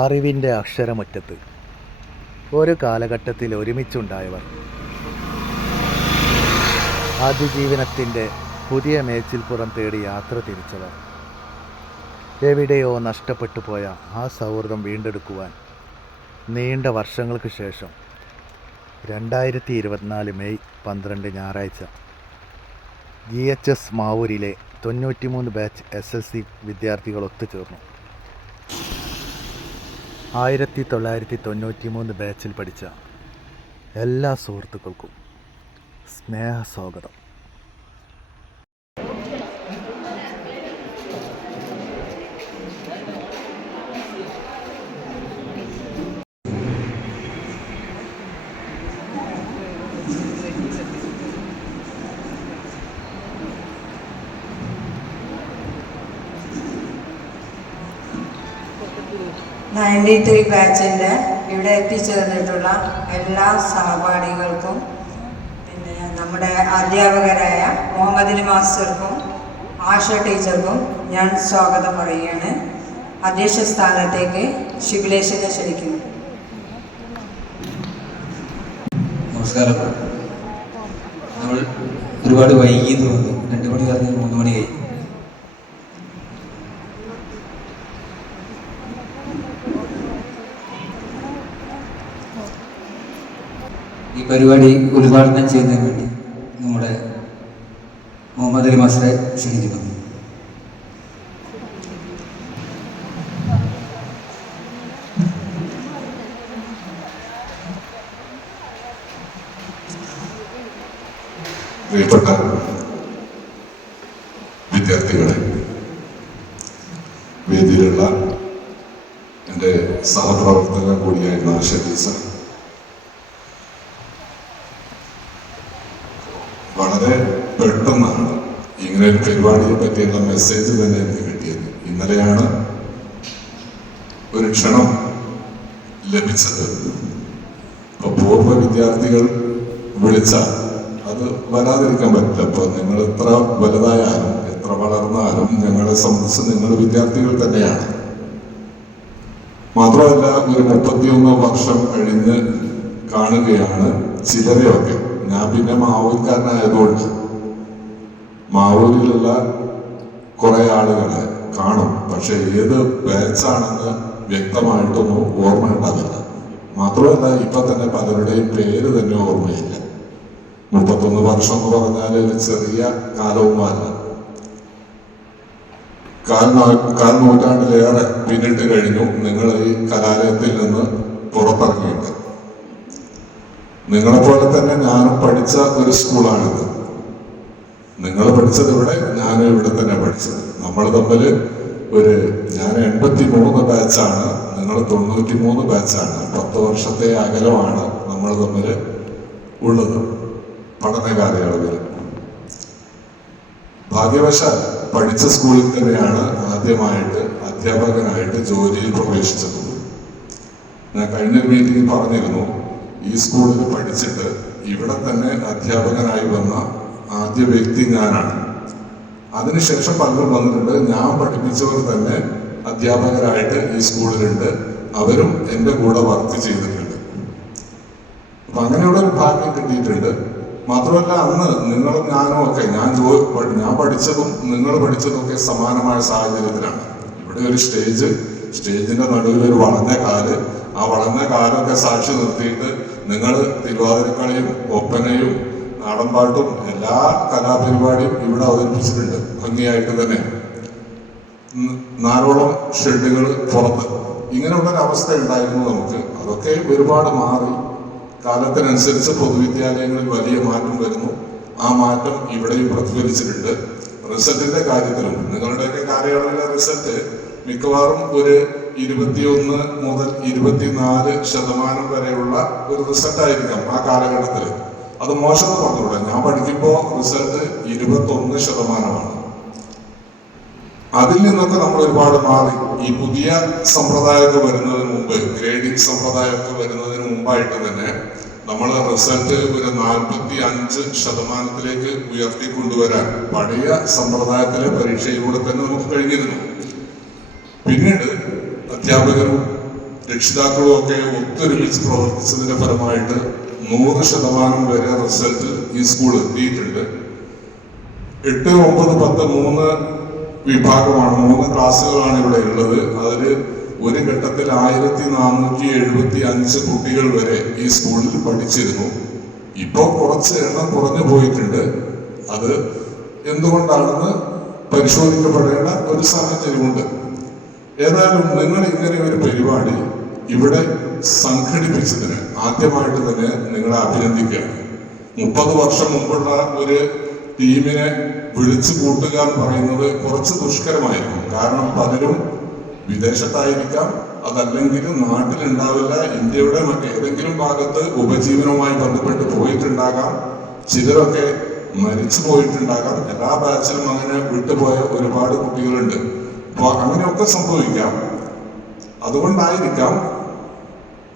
അറിവിൻ്റെ അക്ഷരമുറ്റത്ത് ഒരു കാലഘട്ടത്തിൽ ഒരുമിച്ചുണ്ടായവർ, അതിജീവനത്തിൻ്റെ പുതിയ മേച്ചിൽപ്പുറം തേടി യാത്ര തിരിച്ചവർ, എവിടെയോ നഷ്ടപ്പെട്ടു പോയ ആ സൗഹൃദം വീണ്ടെടുക്കുവാൻ നീണ്ട വർഷങ്ങൾക്ക് ശേഷം 2024 മെയ് 12 ഞായറാഴ്ച GHS മാവൂരിലെ 93 ബാച്ച് SSC വിദ്യാർത്ഥികൾ ഒത്തുചേർന്നു. 1993 ബാച്ചിൽ പഠിച്ച എല്ലാ സുഹൃത്തുക്കൾക്കും സ്നേഹസ്വാഗതം. ബാച്ചിൻ്റെ ഇവിടെ എത്തിച്ചേർന്നിട്ടുള്ള എല്ലാ സഹപാഠികൾക്കും, പിന്നെ നമ്മുടെ അധ്യാപകരായ മുഹമ്മദ് അലി മാസ്റ്റർക്കും ആഷ ടീച്ചർക്കും ഞാൻ സ്വാഗതം പറയുകയാണ്. അധ്യക്ഷ സ്ഥാനത്തേക്ക് ശിബിലേഷിനെ ക്ഷണിക്കുന്നു. നമസ്കാരം. നമ്മൾ ഒരുപാട് വൈകി തോന്നുന്നു. 2 മണി കഴിഞ്ഞ് 3 മണിയായി. ഈ പരിപാടി ഉദ്ഘാടനം ചെയ്യുന്നതിന് വേണ്ടി നമ്മുടെ മുഹമ്മദ് അലി മാസ്റ്ററെ ക്ഷണിക്കുന്നു. പ്രിയപ്പെട്ട വിദ്യാർത്ഥികളെ, വേദിയിലുള്ള എൻ്റെ സഹപ്രവർത്തക കൂടിയായിട്ടുള്ള ആശ ടീച്ചർ, വളരെ പെട്ടെന്നാണ് ഇങ്ങനെ ഒരു പരിപാടിയെ പറ്റിയുള്ള മെസ്സേജ് തന്നെ എനിക്ക് കിട്ടിയത്. ഇന്നലെയാണ് ഒരു ക്ഷണം ലഭിച്ചത്. അപ്പോൾ പൂർവ്വ വിദ്യാർത്ഥികൾ വിളിച്ചാൽ അത് വരാതിരിക്കാൻ പറ്റില്ല. അപ്പോൾ നിങ്ങൾ എത്ര വലുതായാലും എത്ര വളർന്നാലും ഞങ്ങളെ സംബന്ധിച്ച് നിങ്ങൾ വിദ്യാർത്ഥികൾ തന്നെയാണ്. മാത്രമല്ല, ഒരു 31 വർഷം കഴിഞ്ഞ് കാണുകയാണ് ചിലരെയൊക്കെ. ഞാൻ പിന്നെ മാവൂർക്കാരനായതുകൊണ്ട് മാവൂരിലുള്ള കുറെ ആളുകളെ കാണും, പക്ഷെ ഏത് ബാച്ചാണെന്ന് വ്യക്തമായിട്ടൊന്നും ഓർമ്മ ഉണ്ടാവില്ല. മാത്രമല്ല, ഇപ്പൊ തന്നെ പലരുടെയും പേര് തന്നെ ഓർമ്മയില്ല. 31 വർഷം എന്ന് പറഞ്ഞാൽ ഒരു ചെറിയ കാലവുമല്ല. കാൽ നൂറ്റാണ്ടിലേറെ പിന്നിട്ട് കഴിഞ്ഞു നിങ്ങൾ ഈ കലാലയത്തിൽ നിന്ന് പുറത്തിറങ്ങിയിട്ട്. നിങ്ങളെപ്പോലെ തന്നെ ഞാനും പഠിച്ച ഒരു സ്കൂളാണിത്. നിങ്ങൾ പഠിച്ചത് ഇവിടെ, ഞാനും ഇവിടെ തന്നെ പഠിച്ചത്. നമ്മൾ തമ്മിൽ ഞാൻ 83 ബാച്ചാണ്, നിങ്ങൾ 93 ബാച്ചാണ്. 10 വർഷത്തെ അകലമാണ് നമ്മൾ തമ്മിൽ ഉള്ളത് പഠന കാലയളവിൽ. ഭാഗ്യവശാൽ പഠിച്ച സ്കൂളിൽ തന്നെയാണ് ആദ്യമായിട്ട് അധ്യാപകനായിട്ട് ജോലിയിൽ പ്രവേശിച്ചത്. ഞാൻ കഴിഞ്ഞ മീറ്റിംഗിൽ പറഞ്ഞിരുന്നു, ഈ സ്കൂളിൽ പഠിച്ചിട്ട് ഇവിടെ തന്നെ അധ്യാപകനായി വന്ന ആദ്യ വ്യക്തി ഞാനാണ്. അതിനുശേഷം പലരും വന്നിട്ടുണ്ട്. ഞാൻ പഠിപ്പിച്ചവർ തന്നെ അധ്യാപകരായിട്ട് ഈ സ്കൂളിലുണ്ട്. അവരും എൻ്റെ കൂടെ വർക്ക് ചെയ്തിട്ടുണ്ട്. അപ്പൊ അങ്ങനെയുള്ള ഒരു ഭാഗ്യം കിട്ടിയിട്ടുണ്ട്. മാത്രമല്ല, അന്ന് നിങ്ങളും ഞാനും ഒക്കെ ഞാൻ പഠിച്ചതും നിങ്ങൾ പഠിച്ചതും ഒക്കെ സമാനമായ സാഹചര്യത്തിലാണ്. ഇവിടെ ഒരു സ്റ്റേജിന്റെ നടുവിൽ ഒരു വളഞ്ഞ കാല്, ആ വളഞ്ഞ കാലൊക്കെ സാക്ഷി നിർത്തിയിട്ട് നിങ്ങൾ തിരുവാതിരക്കളിയും ഒപ്പനയും നാടൻപാട്ടും എല്ലാ കലാപരിപാടിയും ഇവിടെ അവതരിപ്പിച്ചിട്ടുണ്ട് ഭംഗിയായിട്ട് തന്നെ. 4ഓളം ഷെഡുകൾ പുറത്ത്. ഇങ്ങനെയുള്ളൊരവസ്ഥ ഉണ്ടായിരുന്നു നമുക്ക്. അതൊക്കെ ഒരുപാട് മാറി. കാലത്തിനനുസരിച്ച് പൊതുവിദ്യാലയങ്ങളിൽ വലിയ മാറ്റം വരുന്നു. ആ മാറ്റം ഇവിടെയും പ്രതിഫലിച്ചിട്ടുണ്ട്. റിസൾട്ടിന്റെ കാര്യത്തിലും നിങ്ങളുടെയൊക്കെ കാലയളവിലെ റിസൾട്ട് മിക്കവാറും ഒരു 21 മുതൽ 24% വരെയുള്ള ഒരു റിസൾട്ടായിരിക്കാം ആ കാലഘട്ടത്തിൽ. അത് മോശം എന്ന് പറഞ്ഞുകൂടെ. ഞാൻ പഠിക്കുമ്പോൾ റിസൾട്ട് 21%. അതിൽ നിന്നൊക്കെ നമ്മൾ ഒരുപാട് മാറി. ഈ പുതിയ സമ്പ്രദായമൊക്കെ വരുന്നതിന് മുമ്പ്, ഗ്രേഡിംഗ് സമ്പ്രദായമൊക്കെ വരുന്നതിന് മുമ്പായിട്ട് തന്നെ നമ്മൾ റിസൾട്ട് ഒരു 45% ഉയർത്തിക്കൊണ്ടുവരാൻ പഴയ സമ്പ്രദായത്തിലെ പരീക്ഷയിലൂടെ തന്നെ നമുക്ക് കഴിഞ്ഞിരുന്നു. പിന്നീട് അധ്യാപകരും രക്ഷിതാക്കളും ഒക്കെ ഒത്തൊരുമിച്ച് പ്രവർത്തിച്ചതിന്റെ ഫലമായിട്ട് 100% വരെ റിസൾട്ട് ഈ സ്കൂൾ എത്തിയിട്ടുണ്ട്. 8, 9, 10 3 വിഭാഗമാണ്, 3 ക്ലാസ്സുകളാണ് ഇവിടെ ഉള്ളത്. അതിൽ ഒരു ഘട്ടത്തിൽ 1475 കുട്ടികൾ വരെ ഈ സ്കൂളിൽ പഠിച്ചിരുന്നു. ഇപ്പോൾ കുറച്ച് എണ്ണം കുറഞ്ഞു പോയിട്ടുണ്ട്. അത് എന്തുകൊണ്ടാണെന്ന് പരിശോധിക്കപ്പെടേണ്ട ഒരു സാഹചര്യമുണ്ട്. ഏതായാലും നിങ്ങൾ ഇങ്ങനെ ഒരു പരിപാടി ഇവിടെ സംഘടിപ്പിച്ചതിന് ആദ്യമായിട്ട് തന്നെ നിങ്ങളെ അഭിനന്ദിക്കുകയാണ്. 30 വർഷം മുമ്പുള്ള ഒരു ടീമിനെ വിളിച്ചു കൂട്ടുക എന്ന് പറയുന്നത് കുറച്ച് ദുഷ്കരമായിരുന്നു. കാരണം പലരും വിദേശത്തായിരിക്കാം, അതല്ലെങ്കിൽ നാട്ടിലുണ്ടാവില്ല, ഇന്ത്യയുടെ മറ്റേതെങ്കിലും ഭാഗത്ത് ഉപജീവനവുമായി ബന്ധപ്പെട്ട് പോയിട്ടുണ്ടാകാം, ചിലരൊക്കെ മരിച്ചു പോയിട്ടുണ്ടാകാം. എല്ലാ ബാച്ചിലും അങ്ങനെ വിട്ടുപോയ ഒരുപാട് കുട്ടികളുണ്ട്. അപ്പോൾ അങ്ങനെയൊക്കെ സംഭവിക്കാം. അതുകൊണ്ടായിരിക്കാം,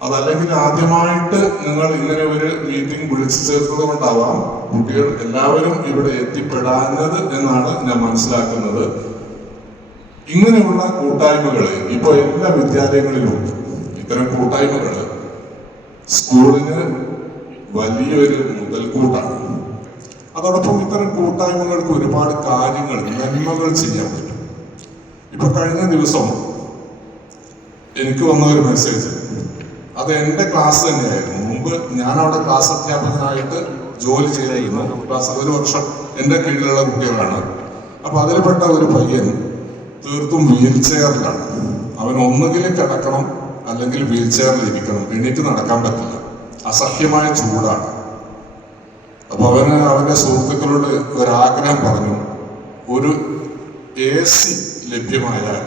അതല്ലെങ്കിൽ ആദ്യമായിട്ട് നിങ്ങൾ ഇങ്ങനെ ഒരു മീറ്റിംഗ് വിളിച്ചു ചേർത്തത് കൊണ്ടാവാം കുട്ടികൾ എല്ലാവരും ഇവിടെ എത്തിപ്പെടാഞ്ഞത് എന്നാണ് ഞാൻ മനസ്സിലാക്കുന്നത്. ഇങ്ങനെയുള്ള കൂട്ടായ്മകൾ ഇപ്പോൾ എല്ലാ വിദ്യാലയങ്ങളിലും ഉണ്ട്. ഇത്തരം കൂട്ടായ്മകൾ സ്കൂളിന് വലിയൊരു മുതൽക്കൂട്ടാണ്. അതോടൊപ്പം ഇത്തരം കൂട്ടായ്മകൾക്ക് ഒരുപാട് കാര്യങ്ങൾ, നന്മകൾ ചെയ്യാൻ പറ്റും. ഇപ്പൊ കഴിഞ്ഞ ദിവസം എനിക്ക് വന്ന ഒരു മെസ്സേജ്, അത് എൻ്റെ ക്ലാസ് തന്നെയായിരുന്നു. മുമ്പ് ഞാൻ അവിടെ ക്ലാസ് അധ്യാപകനായിട്ട് ജോലി ചെയ്തിരുന്നു. ക്ലാസ് 1 വർഷം എൻ്റെ കീഴിലുള്ള കുട്ടികളാണ്. അപ്പൊ അതിൽപ്പെട്ട ഒരു പയ്യൻ തീർത്തും വീൽ ചെയറിലാണ്. അവൻ ഒന്നുകിൽ കിടക്കണം അല്ലെങ്കിൽ വീൽ ചെയറിൽ ഇരിക്കണം, എണീറ്റ് നടക്കാൻ പറ്റില്ല, അസഹ്യമായ ചൂടാണ്. അപ്പൊ അവന്റെ സുഹൃത്തുക്കളോട് ഒരാഗ്രഹം പറഞ്ഞു, ഒരു AC ലഭ്യമായാൽ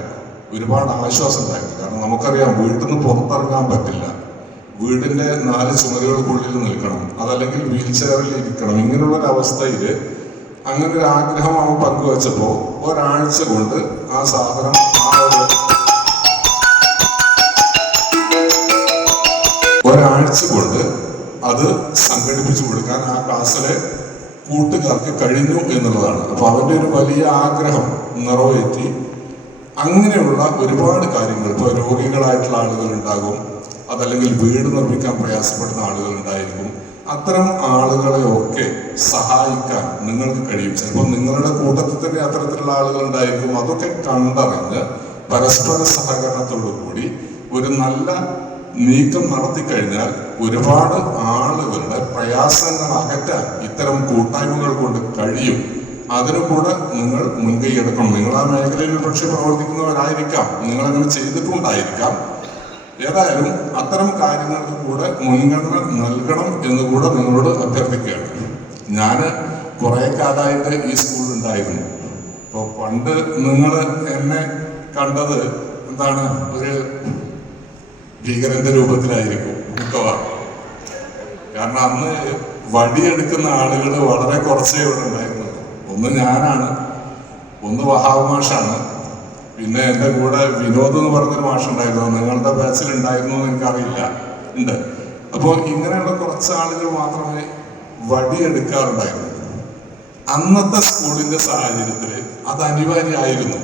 ഒരുപാട് ആശ്വാസം ഉണ്ടായിരുന്നു. കാരണം നമുക്കറിയാം, വീട്ടിൽ നിന്ന് പുറത്തിറങ്ങാൻ പറ്റില്ല, വീടിന്റെ 4 ചുമരുകൾക്കുള്ളിൽ നിൽക്കണം, അതല്ലെങ്കിൽ വീൽ ചെയറിൽ ഇരിക്കണം. ഇങ്ങനെയുള്ളൊരവസ്ഥയിൽ അങ്ങനെ ഒരു ആഗ്രഹം അവൻ പങ്കുവച്ചപ്പോ ഒരാഴ്ച കൊണ്ട് ആ സാധനം അത് സംഘടിപ്പിച്ചു കൊടുക്കാൻ ആ ക്ലാസ്സിലെ കൂട്ടുകാർക്ക് കഴിഞ്ഞു എന്നുള്ളതാണ്. അപ്പൊ അവന്റെ ഒരു വലിയ ആഗ്രഹം നിറവേറ്റി. അങ്ങനെയുള്ള ഒരുപാട് കാര്യങ്ങൾ, ഇപ്പൊ രോഗികളായിട്ടുള്ള ആളുകൾ ഉണ്ടാകും, അതല്ലെങ്കിൽ വീട് നിർമ്മിക്കാൻ പ്രയാസപ്പെടുന്ന ആളുകൾ ഉണ്ടായിരിക്കും. അത്തരം ആളുകളെ ഒക്കെ സഹായിക്കാൻ നിങ്ങൾക്ക് കഴിയും. ചിലപ്പോൾ നിങ്ങളുടെ കൂട്ടത്തിൽ തന്നെ അത്തരത്തിലുള്ള ആളുകൾ ഉണ്ടായിരിക്കും. അതൊക്കെ കണ്ടറിഞ്ഞ് പരസ്പര സഹകരണത്തോടു കൂടി ഒരു നല്ല നീക്കം നടത്തിക്കഴിഞ്ഞാൽ ഒരുപാട് ആളുകളുടെ പ്രയാസങ്ങൾ അകറ്റാൻ ഇത്തരം കൂട്ടായ്മകൾ കൊണ്ട് കഴിയും. അതിനു കൂടെ നിങ്ങൾ മുൻകൈ എടുക്കണം. നിങ്ങൾ ആ മേഖലയിൽ പക്ഷെ പ്രവർത്തിക്കുന്നവരായിരിക്കാം, നിങ്ങളങ്ങനെ ചെയ്തിട്ടുണ്ടായിരിക്കാം. ഏതായാലും അത്തരം കാര്യങ്ങൾക്ക് കൂടെ മുൻഗണന നൽകണം എന്നുകൂടെ നിങ്ങളോട് അഭ്യർത്ഥിക്കുകയാണ്. ഞാൻ കുറെ കാലമായിട്ട് ഈ സ്കൂളിലുണ്ടായിരുന്നു. ഇപ്പോൾ പണ്ട് നിങ്ങൾ എന്നെ കണ്ടത് എന്താണ്, ഒരു ഭീകരന്റെ രൂപത്തിലായിരിക്കും മിക്കവാറും. കാരണം അന്ന് വടിയെടുക്കുന്ന ആളുകൾ വളരെ കുറച്ചേ ഇവിടെ ഉണ്ടായിരുന്നുള്ളൂ. ഒന്ന് ഞാനാണ്, ഒന്ന് വഹാബ് മാഷാണ്, പിന്നെ എൻ്റെ കൂടെ വിനോദ് എന്ന് പറഞ്ഞൊരു മാഷുണ്ടായിരുന്നു. നിങ്ങളുടെ ബാച്ചിൽ ഉണ്ടായിരുന്നു എന്ന് എനിക്കറിയില്ല, ഉണ്ട്. അപ്പോൾ ഇങ്ങനെയുള്ള കുറച്ച് ആളുകൾ മാത്രമേ വടിയെടുക്കാറുണ്ടായിരുന്നു. അന്നത്തെ സ്കൂളിന്റെ സാഹചര്യത്തിൽ അത് അനിവാര്യമായിരുന്നു.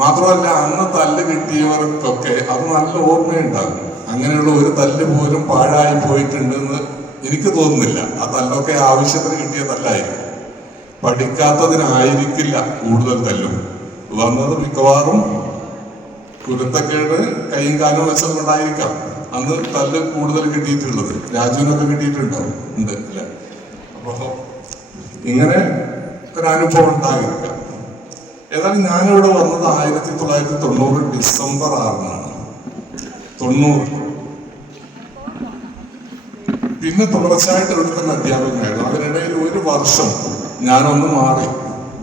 മാത്രമല്ല, അന്ന് തല്ല് കിട്ടിയവർക്കൊക്കെ അത് നല്ല ഓർമ്മയുണ്ടാകും. അങ്ങനെയുള്ള ഒരു തല്ല് പോലും പാഴായി പോയിട്ടുണ്ടെന്ന് എനിക്ക് തോന്നുന്നില്ല. ആ തല്ലൊക്കെ ആവശ്യത്തിന് കിട്ടിയ തല്ലായിരുന്നു. പഠിക്കാത്തതിനായിരിക്കില്ല കൂടുതൽ തല്ലും വന്നത്. മിക്കവാറും കുരുത്തക്കേട് കൈയും കാലും വെച്ചത് കൊണ്ടായിരിക്കാം അന്ന് തല്ല് കൂടുതൽ കിട്ടിയിട്ടുള്ളത്. രാജുവിനൊക്കെ കിട്ടിയിട്ടുണ്ടോ? ഉണ്ട് അല്ലെ? അപ്പോ ഇങ്ങനെ ഒരു അനുഭവം ഉണ്ടായിരിക്കാം. ഏതായാലും ഞാനിവിടെ വന്നത് 1990 ഡിസംബർ 6-നാണ്. 90. പിന്നെ തുടർച്ചയായിട്ട് ഇവിടെ തന്നെ അധ്യാപകനായിരുന്നു. അതിനിടയിൽ ഒരു വർഷം ഞാനൊന്ന് മാറി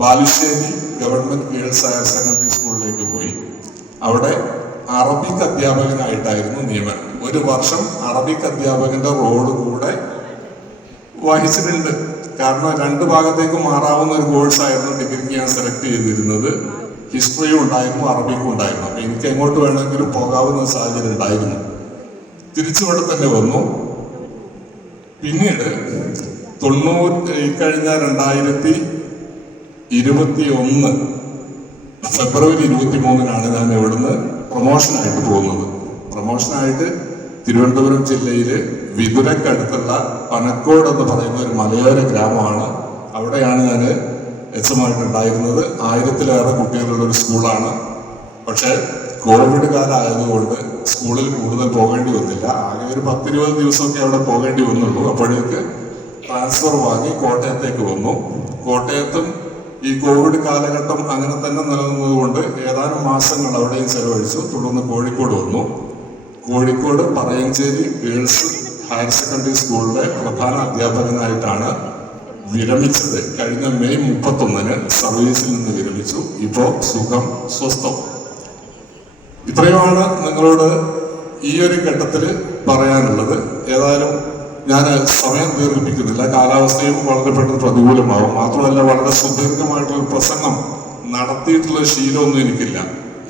Balussery government girls higher secondary സ്കൂളിലേക്ക് പോയി. അവിടെ അറബിക് അധ്യാപകനായിട്ടായിരുന്നു നിയമനം. ഒരു വർഷം അറബിക് അധ്യാപകന്റെ റോള് കൂടെ വഹിച്ചിട്ടുണ്ട്. കാരണം 2 ഭാഗത്തേക്ക് മാറാവുന്ന ഒരു കോഴ്സായിരുന്നു ഡിഗ്രിക്ക് ഞാൻ സെലക്ട് ചെയ്തിരുന്നത്. ഹിസ്റ്ററിയും ഉണ്ടായിരുന്നു, അറബിക്കും ഉണ്ടായിരുന്നു. അപ്പൊ എനിക്ക് എങ്ങോട്ട് വേണമെങ്കിലും പോകാവുന്ന സാഹചര്യം ഉണ്ടായിരുന്നു. തിരിച്ചിവിടെ തന്നെ വന്നു. പിന്നീട് 90 കഴിഞ്ഞ 2021 ഫെബ്രുവരി 23-നാണ് ഞാൻ ഇവിടുന്ന് പ്രൊമോഷനായിട്ട് പോകുന്നത്. പ്രൊമോഷനായിട്ട് തിരുവനന്തപുരം ജില്ലയിലെ വിതുരക്കടുത്തുള്ള പനക്കോട് എന്ന് പറയുന്ന ഒരു മലയോര ഗ്രാമമാണ്. അവിടെയാണ് ഞാൻ എച്ച് എം ആയിട്ടുണ്ടായിരുന്നത്. 1000-ലേറെ കുട്ടികളുള്ള ഒരു സ്കൂളാണ്. പക്ഷേ കോവിഡ് കാലമായതുകൊണ്ട് സ്കൂളിൽ കൂടുതൽ പോകേണ്ടി വന്നില്ല. ആകെ ഒരു 10-20 ദിവസമൊക്കെ അവിടെ പോകേണ്ടി വന്നുള്ളൂ. അപ്പോഴേക്ക് ട്രാൻസ്ഫർ വാങ്ങി കോട്ടയത്തേക്ക് വന്നു. കോട്ടയത്തും ഈ കോവിഡ് കാലഘട്ടം അങ്ങനെ തന്നെ നിലനിന്നതുകൊണ്ട് ഏതാനും മാസങ്ങൾ അവിടെയും ചെലവഴിച്ചു. തുടർന്ന് കോഴിക്കോട് വന്നു. Kozhikode Parayancheri girls higher secondary സ്കൂളിലെ പ്രധാന അധ്യാപകനായിട്ടാണ് വിരമിച്ചത്. കഴിഞ്ഞ മെയ് 31 സർവീസിൽ നിന്ന് വിരമിച്ചു. ഇപ്പോൾ സുഖം സ്വസ്ഥം. ഇത്രയുമാണ് നിങ്ങളോട് ഈ ഒരു ഘട്ടത്തിൽ പറയാനുള്ളത്. ഏതായാലും ഞാൻ സമയം ദീർഘിപ്പിക്കുന്നില്ല. കാലാവസ്ഥയും വളരെ പെട്ടെന്ന് പ്രതികൂലമാവും. മാത്രമല്ല, വളരെ സുദീർഘമായിട്ടുള്ള പ്രസംഗം നടത്തിയിട്ടുള്ള ശീലമൊന്നും എനിക്കില്ല.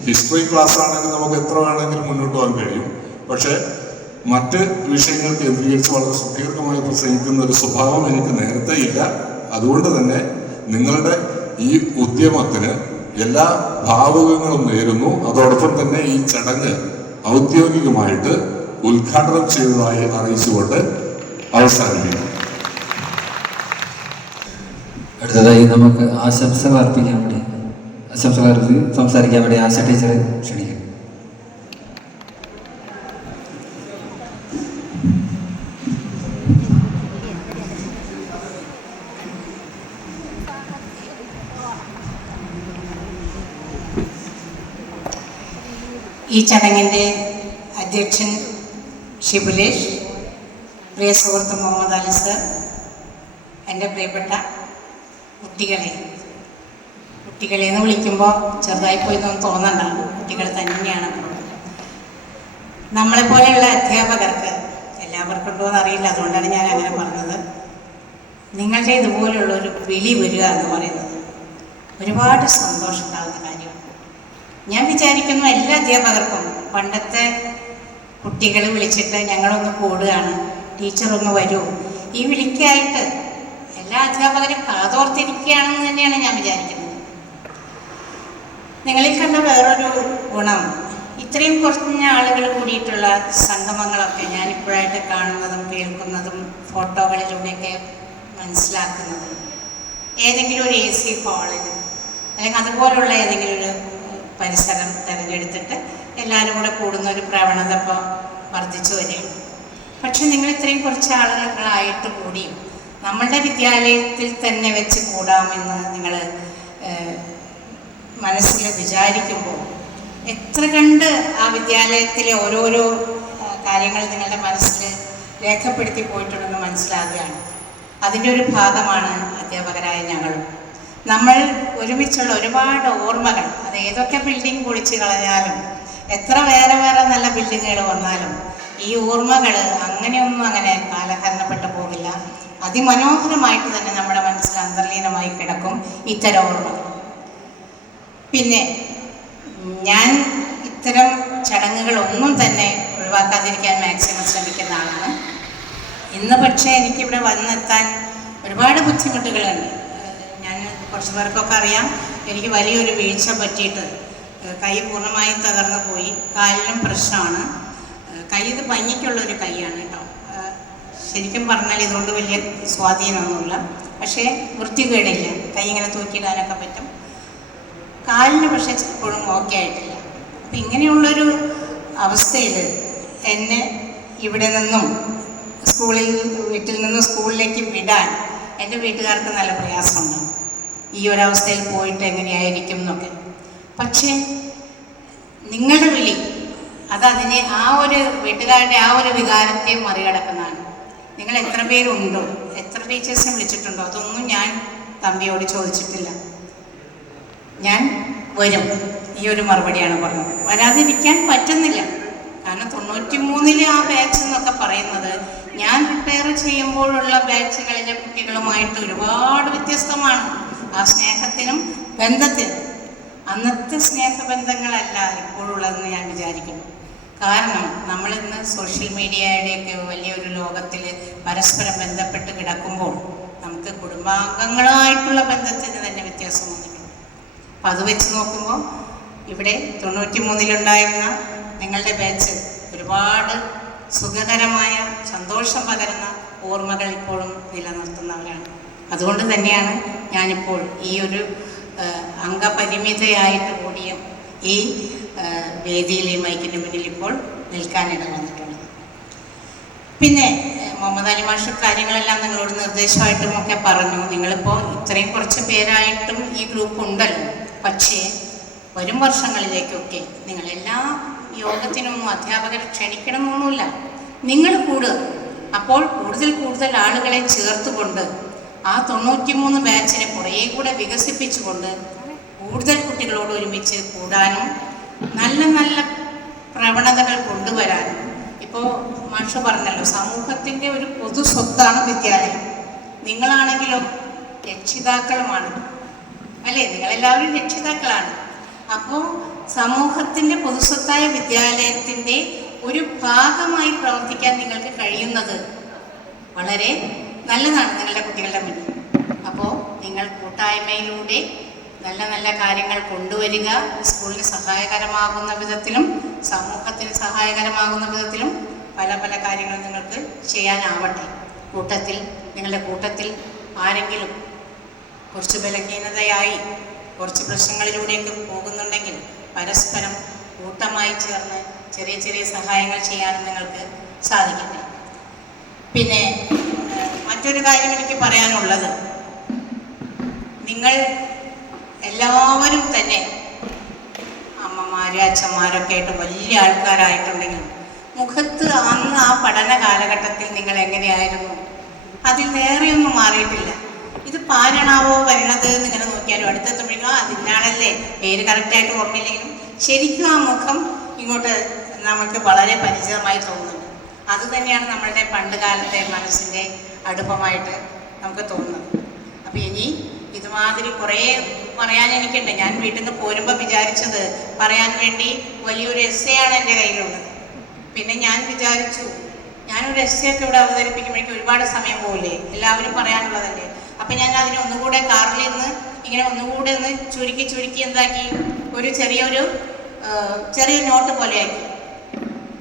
ഹിസ്റ്ററി ക്ലാസ് ആണെങ്കിൽ നമുക്ക് എത്ര വേണമെങ്കിലും മുന്നോട്ട് പോകാൻ കഴിയും. പക്ഷേ മറ്റ് വിഷയങ്ങൾ കേന്ദ്രീകരിച്ച് വളരെ സുദീർഘമായി പ്രസംഗിക്കുന്ന ഒരു സ്വഭാവം എനിക്ക് നേരത്തെ ഇല്ല. അതുകൊണ്ട് തന്നെ നിങ്ങളുടെ ഈ ഉദ്യമത്തിന് എല്ലാ ഭാവുകങ്ങളും നേരുന്നു. അതോടൊപ്പം തന്നെ ഈ ചടങ്ങ് ഔദ്യോഗികമായിട്ട് ഉദ്ഘാടനം ചെയ്തതായി അറിയിച്ചുകൊണ്ട് അവസാനിപ്പിക്കും. അടുത്തതായി നമുക്ക് ആശംസകൾ അർപ്പിക്കാൻ വേണ്ടി സംസാരിക്കാൻ വേണ്ടി ആശ ടീച്ചറെ ക്ഷണിക്കും. ഈ ചടങ്ങിൻ്റെ അധ്യക്ഷൻ ഷിബുലേഷ്, പ്രിയ സുഹൃത്ത് മുഹമ്മദ് അലി സർ, എൻ്റെ പ്രിയപ്പെട്ട കുട്ടികളെ എന്ന് വിളിക്കുമ്പോൾ ചെറുതായിപ്പോയി എന്നൊന്നും തോന്നണ്ട, കുട്ടികൾ തന്നെയാണ്. നമ്മളെപ്പോലെയുള്ള അധ്യാപകർക്ക് എല്ലാവർക്കും ഉണ്ടോ എന്നറിയില്ല, അതുകൊണ്ടാണ് ഞാൻ അങ്ങനെ പറഞ്ഞത്. നിങ്ങളുടെ ഇതുപോലുള്ളൊരു വിളി വരിക എന്ന് പറയുന്നത് ഒരുപാട് സന്തോഷം ഉണ്ടാകുന്ന കാര്യമാണ്. ഞാൻ വിചാരിക്കുന്നു എല്ലാ അധ്യാപകർക്കും പണ്ടത്തെ കുട്ടികൾ വിളിച്ചിട്ട് ഞങ്ങളൊന്ന് കൂടുകയാണ്, ടീച്ചറൊന്ന് വരൂ, ഈ വിളിക്കായിട്ട് എല്ലാ അധ്യാപകരും കാതോർത്തിരിക്കുകയാണെന്ന് തന്നെയാണ് ഞാൻ വിചാരിക്കുന്നത്. നിങ്ങളിൽ കണ്ട വേറൊരു ഗുണം, ഇത്രയും കുറഞ്ഞ ആളുകൾ കൂടിയിട്ടുള്ള സംഗമങ്ങളൊക്കെ ഞാനിപ്പോഴായിട്ട് കാണുന്നതും കേൾക്കുന്നതും ഫോട്ടോകളിലൂടെയൊക്കെ മനസ്സിലാക്കുന്നതും ഏതെങ്കിലും ഒരു AC ഹാളിൽ അല്ലെങ്കിൽ അതുപോലുള്ള ഏതെങ്കിലും ഒരു പരിസരം തിരഞ്ഞെടുത്തിട്ട് എല്ലാവരും കൂടെ കൂടുന്ന ഒരു പ്രവണത ഇപ്പോൾ വർദ്ധിച്ചു വരികയാണ്. പക്ഷെ നിങ്ങൾ ഇത്രയും കുറച്ച് ആളുകളായിട്ട് കൂടിയും നമ്മളുടെ വിദ്യാലയത്തിൽ തന്നെ വെച്ച് കൂടാമെന്ന് നിങ്ങൾ മനസ്സിൽ വിചാരിക്കുമ്പോൾ എത്ര കണ്ട് ആ വിദ്യാലയത്തിലെ ഓരോരോ കാര്യങ്ങൾ നിങ്ങളുടെ മനസ്സിൽ രേഖപ്പെടുത്തി പോയിട്ടുണ്ടെന്ന് മനസ്സിലാകുകയാണ്. അതിൻ്റെ ഒരു ഭാഗമാണ് അധ്യാപകരായ ഞങ്ങളും. നമ്മൾ ഒരുമിച്ചുള്ള ഒരുപാട് ഓർമ്മകൾ, അത് ഏതൊക്കെ ബിൽഡിംഗ് പൊളിച്ച് കളഞ്ഞാലും എത്ര വേറെ വേറെ നല്ല ബിൽഡിങ്ങുകൾ വന്നാലും ഈ ഓർമ്മകൾ അങ്ങനെയൊന്നും അങ്ങനെ കാലഹരണപ്പെട്ടു പോകില്ല. അതിമനോഹരമായിട്ട് തന്നെ നമ്മുടെ മനസ്സിൽ അന്തർലീനമായി കിടക്കും ഇത്തരം ഓർമ്മകൾ. പിന്നെ ഞാൻ ഇത്തരം ചടങ്ങുകളൊന്നും തന്നെ ഒഴിവാക്കാതിരിക്കാൻ മാക്സിമം ശ്രമിക്കുന്ന ആളാണ്. ഇന്ന് പക്ഷേ എനിക്കിവിടെ വന്നെത്താൻ ഒരുപാട് ബുദ്ധിമുട്ടുകളുണ്ട്. ഞാൻ കുറച്ച് പേർക്കൊക്കെ അറിയാം, എനിക്ക് വലിയൊരു വീഴ്ച പറ്റിയിട്ട് കൈ പൂർണ്ണമായും തകർന്നു പോയി. കാലിനും പ്രശ്നമാണ്. കൈ ഇത് ഭംഗിക്കുള്ളൊരു കൈയാണ് കേട്ടോ. ശരിക്കും പറഞ്ഞാൽ ഇതുകൊണ്ട് വലിയ സ്വാധീനമൊന്നുമില്ല, പക്ഷേ വൃത്തികേടില്ല. കൈ ഇങ്ങനെ തൂക്കിയിടാനൊക്കെ പറ്റും. കാലിന് പക്ഷേ എപ്പോഴും ഓക്കെ ആയിട്ടില്ല. അപ്പം ഇങ്ങനെയുള്ളൊരു അവസ്ഥയിൽ എന്നെ ഇവിടെ നിന്നും വീട്ടിൽ നിന്നും സ്കൂളിലേക്ക് വിടാൻ എൻ്റെ വീട്ടുകാർക്ക് നല്ല പ്രയാസമുണ്ടാകും. ഈ ഒരവസ്ഥയിൽ പോയിട്ട് എങ്ങനെയായിരിക്കും എന്നൊക്കെ. പക്ഷേ നിങ്ങളുടെ വിളി അതതിനെ ആ ഒരു വീട്ടുകാരുടെ ആ ഒരു വികാരത്തെ മറികടക്കുന്നതാണ്. നിങ്ങൾ എത്ര പേരുണ്ടോ, എത്ര ടീച്ചേഴ്സിനെ വിളിച്ചിട്ടുണ്ടോ, അതൊന്നും ഞാൻ തമ്പിയോട് ചോദിച്ചിട്ടില്ല. ഞാൻ വരും, ഈ ഒരു മറുപടിയാണ് പറഞ്ഞത്. വരാതിരിക്കാൻ പറ്റുന്നില്ല. കാരണം 93 ആ ബാച്ച് എന്നൊക്കെ പറയുന്നത് ഞാൻ റിപ്പയർ ചെയ്യുമ്പോഴുള്ള ബാച്ചുകളിലെ കുട്ടികളുമായിട്ട് ഒരുപാട് വ്യത്യസ്തമാണ്. ആ സ്നേഹത്തിനും ബന്ധത്തിനും അന്നത്തെ സ്നേഹബന്ധങ്ങളല്ല ഇപ്പോഴുള്ളതെന്ന് ഞാൻ വിചാരിക്കുന്നു. കാരണം നമ്മളിന്ന് സോഷ്യൽ മീഡിയയുടെയൊക്കെ വലിയൊരു ലോകത്തിൽ പരസ്പരം ബന്ധപ്പെട്ട് കിടക്കുമ്പോൾ നമുക്ക് കുടുംബാംഗങ്ങളുമായിട്ടുള്ള ബന്ധത്തിന് തന്നെ വ്യത്യാസം വന്നിട്ടുണ്ട്. അപ്പം അത് വെച്ച് നോക്കുമ്പോൾ ഇവിടെ 93 നിങ്ങളുടെ ബാച്ച് ഒരുപാട് സുഖകരമായ സന്തോഷം പകരുന്ന ഓർമ്മകൾ ഇപ്പോഴും നിലനിർത്തുന്നവരാണ്. അതുകൊണ്ട് തന്നെയാണ് ഞാനിപ്പോൾ ഈ ഒരു അംഗപരിമിതയായിട്ട് കൂടിയ ഈ വേദിയിലെ മൈക്കിൻ്റെ മുന്നിൽ ഇപ്പോൾ നിൽക്കാനിട വന്നിട്ടുള്ളത്. പിന്നെ മുഹമ്മദ് അലി മാഷ് കാര്യങ്ങളെല്ലാം നിങ്ങളോട് നിർദ്ദേശമായിട്ടും ഒക്കെ പറഞ്ഞു. നിങ്ങളിപ്പോൾ ഇത്രയും കുറച്ച് പേരായിട്ടും ഈ ഗ്രൂപ്പ് ഉണ്ടല്ലോ, പക്ഷേ വരും വർഷങ്ങളിലേക്കൊക്കെ നിങ്ങളെല്ലാ യോഗത്തിനൊന്നും അധ്യാപകരെ ക്ഷണിക്കണമെന്നൊന്നുമില്ല, നിങ്ങൾ കൂടുക. അപ്പോൾ കൂടുതൽ ആളുകളെ ചേർത്തുകൊണ്ട് ആ 93 ബാച്ചിനെ കുറേ കൂടെ വികസിപ്പിച്ചുകൊണ്ട് കൂടുതൽ കുട്ടികളോട് ഒരുമിച്ച് കൂടാനും നല്ല പ്രവണതകൾ കൊണ്ടുവരാനും. ഇപ്പോൾ മാഷ് പറഞ്ഞല്ലോ, സമൂഹത്തിൻ്റെ ഒരു പൊതു സ്വത്താണ് വിദ്യാലയം. നിങ്ങളാണെങ്കിലോ രക്ഷിതാക്കളുമാണ്, അല്ലേ? നിങ്ങളെല്ലാവരും രക്ഷിതാക്കളാണ്. അപ്പോൾ സമൂഹത്തിൻ്റെ പൊതുസ്വത്തായ വിദ്യാലയത്തിൻ്റെ ഒരു ഭാഗമായി പ്രവർത്തിക്കാൻ നിങ്ങൾക്ക് കഴിയുന്നത് വളരെ നല്ലതാണ് നിങ്ങളുടെ കുട്ടികളുടെ മുന്നിൽ. അപ്പോൾ നിങ്ങൾ കൂട്ടായ്മയിലൂടെ നല്ല കാര്യങ്ങൾ കൊണ്ടുവരിക. സ്കൂളിന് സഹായകരമാകുന്ന വിധത്തിലും സമൂഹത്തിന് സഹായകരമാകുന്ന വിധത്തിലും പല കാര്യങ്ങളും നിങ്ങൾക്ക് ചെയ്യാനാവട്ടെ. നിങ്ങളുടെ കൂട്ടത്തിൽ ആരെങ്കിലും കുറച്ച് ബലഹീനതയായി കുറച്ച് പ്രശ്നങ്ങളിലൂടെയൊക്കെ പോകുന്നുണ്ടെങ്കിൽ പരസ്പരം കൂട്ടമായി ചേർന്ന് ചെറിയ സഹായങ്ങൾ ചെയ്യാനും നിങ്ങൾക്ക് സാധിക്കട്ടെ. പിന്നെ മറ്റൊരു കാര്യം എനിക്ക് പറയാനുള്ളത്, നിങ്ങൾ എല്ലാവരും തന്നെ അമ്മമാരും അച്ഛന്മാരൊക്കെ ആയിട്ട് വലിയ ആൾക്കാരായിട്ടുണ്ടെങ്കിലും മുഖത്ത് അന്ന് ആ പഠന കാലഘട്ടത്തിൽ നിങ്ങൾ എങ്ങനെയായിരുന്നു, അതിൽ നേരെയൊന്നും മാറിയിട്ടില്ല. ഇത് പാരണാവോ വരണത് എന്നിങ്ങനെ നോക്കിയാലും അടുത്തെത്തുമ്പോഴേക്കും അതിനാണല്ലേ പേര് കറക്റ്റായിട്ട് ഓർമ്മയില്ലെങ്കിലും ശരിക്കും ആ മുഖം ഇങ്ങോട്ട് നമുക്ക് വളരെ പരിചിതമായി തോന്നുന്നുണ്ട്. അതുതന്നെയാണ് നമ്മളുടെ പണ്ട് കാലത്തെ മനസ്സിൻ്റെ അടുപ്പമായിട്ട് നമുക്ക് തോന്നുന്നത്. അപ്പോൾ ഇനി ഇതുമാതിരി കുറേ പറയാൻ എനിക്കുണ്ട്. ഞാൻ വീട്ടിൽ നിന്ന് പോരുമ്പോൾ വിചാരിച്ചത് പറയാൻ വേണ്ടി വലിയൊരു എസ്സേയാണ് എൻ്റെ കയ്യിലുള്ളത്. പിന്നെ ഞാൻ വിചാരിച്ചു, ഞാനൊരു എസ്സേയൊക്കെ ഇവിടെ അവതരിപ്പിക്കുമ്പോഴേക്കും ഒരുപാട് സമയം പോകില്ലേ, എല്ലാവരും പറയാനുള്ളതല്ലേ. അപ്പം ഞാൻ അതിനെ ഒന്നുകൂടെ കാറിൽ നിന്ന് ഇങ്ങനെ ഒന്നുകൂടെ ഒന്ന് ചുരുക്കി എന്താക്കി, ഒരു ചെറിയൊരു നോട്ട് പോലെ ആക്കി.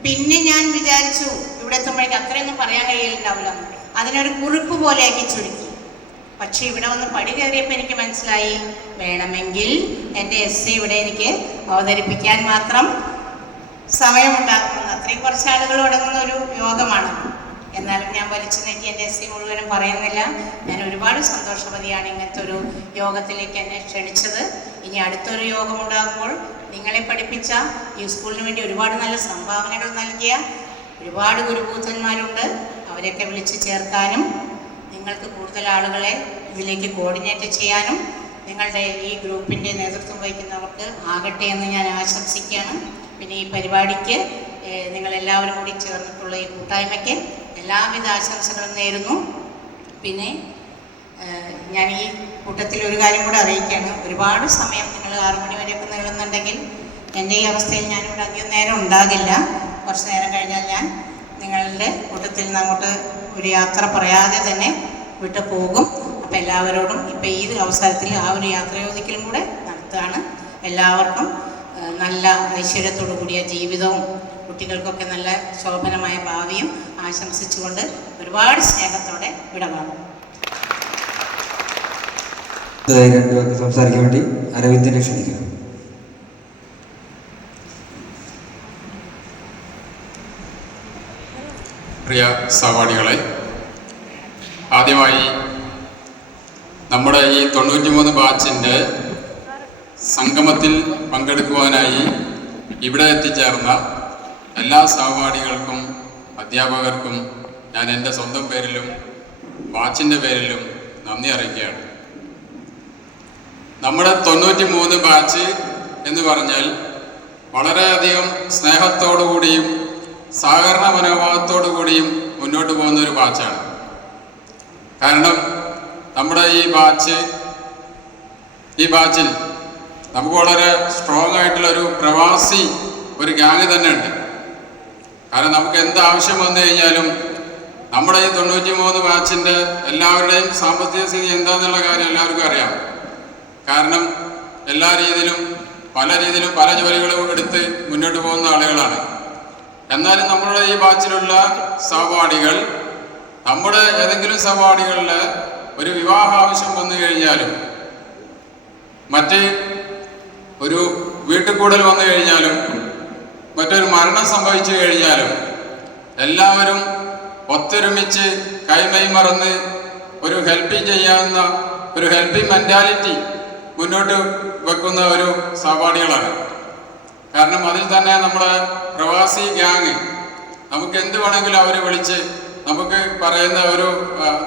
പിന്നെ ഞാൻ വിചാരിച്ചു ഇവിടെ എത്തുമ്പോഴേക്കും അത്രയൊന്നും പറയാൻ കഴിയുന്നുണ്ടാവില്ല, അതിനൊരു കുറിപ്പ് പോലെ ആക്കി ചുരുക്കി. പക്ഷെ ഇവിടെ വന്ന് പടി കയറിയപ്പോൾ എനിക്ക് മനസ്സിലായി, വേണമെങ്കിൽ എൻ്റെ എസ്സേ ഇവിടെ എനിക്ക് അവതരിപ്പിക്കാൻ മാത്രം സമയമുണ്ടാകുന്നത്. അത്രയും കുറച്ച് ആളുകൾ അടങ്ങുന്ന ഒരു യോഗമാണ്. എന്നാലും ഞാൻ വലിച്ചു നീട്ടി എൻ്റെ എസ്സേ മുഴുവനും പറയുന്നില്ല. ഞാൻ ഒരുപാട് സന്തോഷവതിയാണ് ഇങ്ങനത്തെ ഒരു യോഗത്തിലേക്ക് എന്നെ ക്ഷണിച്ചത്. ഇനി അടുത്തൊരു യോഗമുണ്ടാകുമ്പോൾ നിങ്ങളെ പഠിപ്പിച്ച ഈ സ്കൂളിന് വേണ്ടി ഒരുപാട് നല്ല സംഭാവനകൾ നൽകിയ ഒരുപാട് ഗുരുഭൂതന്മാരുണ്ട്. അവരെയൊക്കെ വിളിച്ച് ചേർക്കാനും നിങ്ങൾക്ക് കൂടുതൽ ആളുകളെ ഇതിലേക്ക് കോർഡിനേറ്റ് ചെയ്യാനും നിങ്ങളുടെ ഈ ഗ്രൂപ്പിൻ്റെ നേതൃത്വം വഹിക്കുന്നവർക്ക് ആകട്ടെ എന്ന് ഞാൻ ആശംസിക്കുകയാണ്. പിന്നെ ഈ പരിപാടിക്ക് നിങ്ങളെല്ലാവരും കൂടി ചേർന്നിട്ടുള്ള ഈ കൂട്ടായ്മയ്ക്ക് എല്ലാവിധ ആശംസകളും നേരുന്നു. പിന്നെ ഞാൻ ഈ കൂട്ടത്തിൽ ഒരു കാര്യം കൂടെ അറിയിക്കുകയാണ്. ഒരുപാട് സമയം നിങ്ങൾ 6 മണി വരെയൊക്കെ നീളുന്നുണ്ടെങ്കിൽ എൻ്റെ ഈ അവസ്ഥയിൽ ഞാനിവിടെ അധികം നേരം ഉണ്ടാകില്ല. കുറച്ച് നേരം കഴിഞ്ഞാൽ ഞാൻ നിങ്ങളുടെ കൂട്ടത്തിൽ നിന്ന് അങ്ങോട്ട് ഒരു യാത്ര പറയാതെ തന്നെ വിട്ടു പോകും. അപ്പം എല്ലാവരോടും ഇപ്പം ഈ അവസരത്തിൽ ആ ഒരു യാത്രയോധിക്കലും കൂടെ നടത്തുകയാണ്. എല്ലാവർക്കും നല്ല ഐശ്വര്യത്തോടു കൂടിയ ജീവിതവും കുട്ടികൾക്കൊക്കെ നല്ല ശോഭനമായ ഭാവിയും ആശംസിച്ചുകൊണ്ട് ഒരുപാട് സ്നേഹത്തോടെ വിടവാങ്ങും. രണ്ടു പേർക്ക് സംസാരിക്കാൻ വേണ്ടി അരവിന്ദിനെ ക്ഷണിക്കുന്നു. പ്രിയ സഹപാഠികളെ, ആദ്യമായി നമ്മുടെ ഈ 93 ബാച്ചിൻ്റെ സംഗമത്തിൽ പങ്കെടുക്കുവാനായി ഇവിടെ എത്തിച്ചേർന്ന എല്ലാ സഹപാഠികൾക്കും അധ്യാപകർക്കും ഞാൻ എൻ്റെ സ്വന്തം പേരിലും ബാച്ചിൻ്റെ പേരിലും നന്ദി അറിയിക്കുകയാണ്. നമ്മുടെ 93 ബാച്ച് എന്ന് പറഞ്ഞാൽ വളരെയധികം സ്നേഹത്തോടു കൂടിയും സഹകരണ മനോഭാവത്തോടു കൂടിയും മുന്നോട്ട് പോകുന്ന ഒരു ബാച്ചാണ്. കാരണം നമ്മുടെ ഈ ബാച്ചിൽ നമുക്ക് വളരെ സ്ട്രോങ് ആയിട്ടുള്ളൊരു പ്രവാസി ഒരു ഗ്യാങ് തന്നെ ഉണ്ട്. കാരണം നമുക്ക് എന്ത് ആവശ്യം വന്നു കഴിഞ്ഞാലും നമ്മുടെ ഈ 93 ബാച്ചിൻ്റെ എല്ലാവരുടെയും സാമ്പത്തിക സ്ഥിതി എന്താണെന്നുള്ള കാര്യം എല്ലാവർക്കും അറിയാം. കാരണം പല രീതിയിലും പല ജോലികളും എടുത്ത് മുന്നോട്ട് പോകുന്ന ആളുകളാണ്. എന്നാലും നമ്മളുടെ ഈ ബാച്ചിലുള്ള സഹപാഠികൾ നമ്മുടെ ഏതെങ്കിലും സഹപാഠികളിൽ ഒരു വിവാഹ ആവശ്യം വന്നു കഴിഞ്ഞാലും മറ്റ് ഒരു വീട്ടിൽ കൂടൽ വന്നു കഴിഞ്ഞാലും മറ്റൊരു മരണം സംഭവിച്ചു കഴിഞ്ഞാലും എല്ലാവരും ഒത്തൊരുമിച്ച് കൈമൈ മറന്ന് ഒരു ഹെൽപ്പിംഗ് ചെയ്യാവുന്ന ഒരു ഹെൽപ്പിംഗ് മെൻറ്റാലിറ്റി മുന്നോട്ട് വെക്കുന്ന ഒരു സഹപാഠികളാണ്. കാരണം അതിൽ തന്നെ നമ്മുടെ പ്രവാസി ഗ്യാങ് നമുക്ക് എന്ത് വേണമെങ്കിലും അവരെ വിളിച്ച് നമുക്ക് പറയുന്ന ഒരു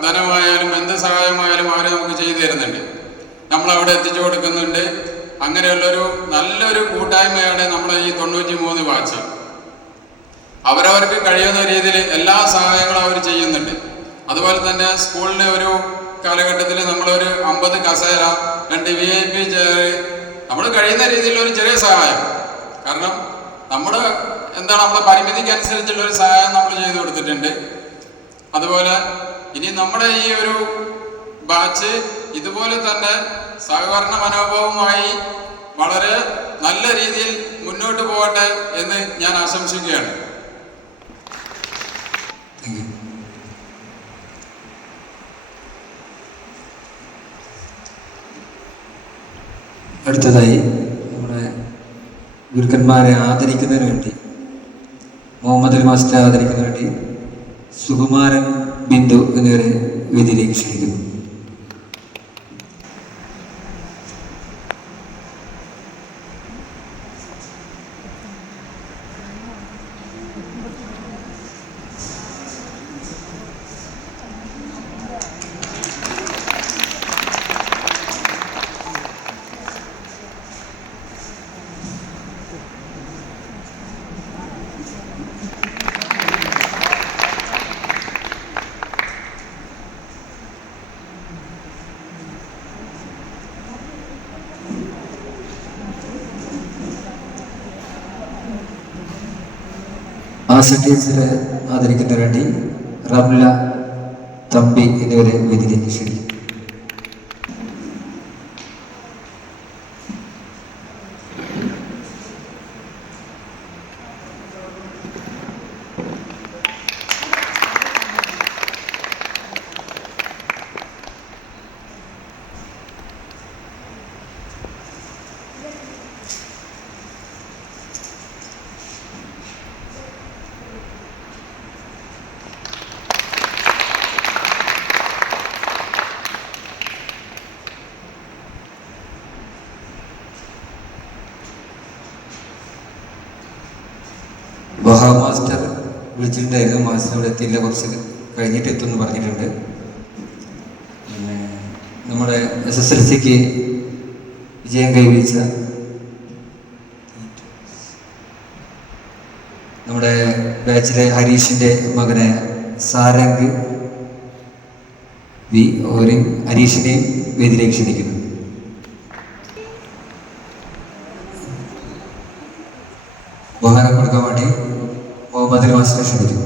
ധനമായാലും എന്ത് സഹായമായാലും അവരെ നമുക്ക് ചെയ്തു തരുന്നുണ്ട്, നമ്മളവിടെ എത്തിച്ചു കൊടുക്കുന്നുണ്ട്. അങ്ങനെയുള്ളൊരു നല്ലൊരു കൂട്ടായ്മയാണ് നമ്മുടെ ഈ 93 ബാച്ച്. അവരവർക്ക് കഴിയുന്ന രീതിയിൽ എല്ലാ സഹായങ്ങളും അവർ ചെയ്യുന്നുണ്ട്. അതുപോലെ തന്നെ സ്കൂളിലെ ഒരു കാലഘട്ടത്തിൽ നമ്മളൊരു 50 കസേര, 2 VIP ചെയർ, നമ്മൾ കഴിയുന്ന രീതിയിലൊരു ചെറിയ സഹായം. കാരണം നമ്മുടെ നമ്മുടെ പരിമിതിക്ക് അനുസരിച്ചുള്ള ഒരു സഹായം നമ്മൾ ചെയ്തു കൊടുത്തിട്ടുണ്ട്. അതുപോലെ ഇനി നമ്മുടെ ഈ ഒരു ബാച്ച് ഇതുപോലെ തന്നെ സഹകരണ മനോഭാവവുമായി വളരെ നല്ല രീതിയിൽ മുന്നോട്ട് പോകട്ടെ എന്ന് ഞാൻ ആശംസിക്കുകയാണ്. അടുത്തതായി നമ്മുടെ ഗുരുക്കന്മാരെ ആദരിക്കുന്നതിന് വേണ്ടി, മുഹമ്മദ് അലി മാസ്റ്ററെ ആദരിക്കുന്നതിന് വേണ്ടി സുകുമാരൻ, ബിന്ദു എന്നിവരെ വേദിയിലേക്ക് ക്ഷണിക്കുന്നു. ആശ ടീച്ചറെ ആദരിക്കുന്നതിന് വേണ്ടി റംല, തമ്പി എന്നിവരെ വേദിയിലേക്ക് ക്ഷണിക്കും. മാസ്റ്റർ വിളിച്ചിട്ടുണ്ടായിരുന്നു. മാസ്റ്റർ ഇവിടെ എത്തിയില്ല, കുറച്ച് കഴിഞ്ഞിട്ട് എത്തുമെന്ന് പറഞ്ഞിട്ടുണ്ട്. പിന്നെ നമ്മുടെ SSLCക്ക് വിജയം കൈവരിച്ച നമ്മുടെ ബാച്ചിലെ ഹരീഷിൻ്റെ മകനായ സാരംഗ് വി ഓരോ ഹരീഷിനെയും വേദിയിലേക്ക് ക്ഷണിക്കുന്നു. ബഹുമാനം കൊടുക്കാൻ വേണ്ടി മുഹമ്മദ് അലി മാസ്റ്ററെ ക്ഷണിക്കുന്നു.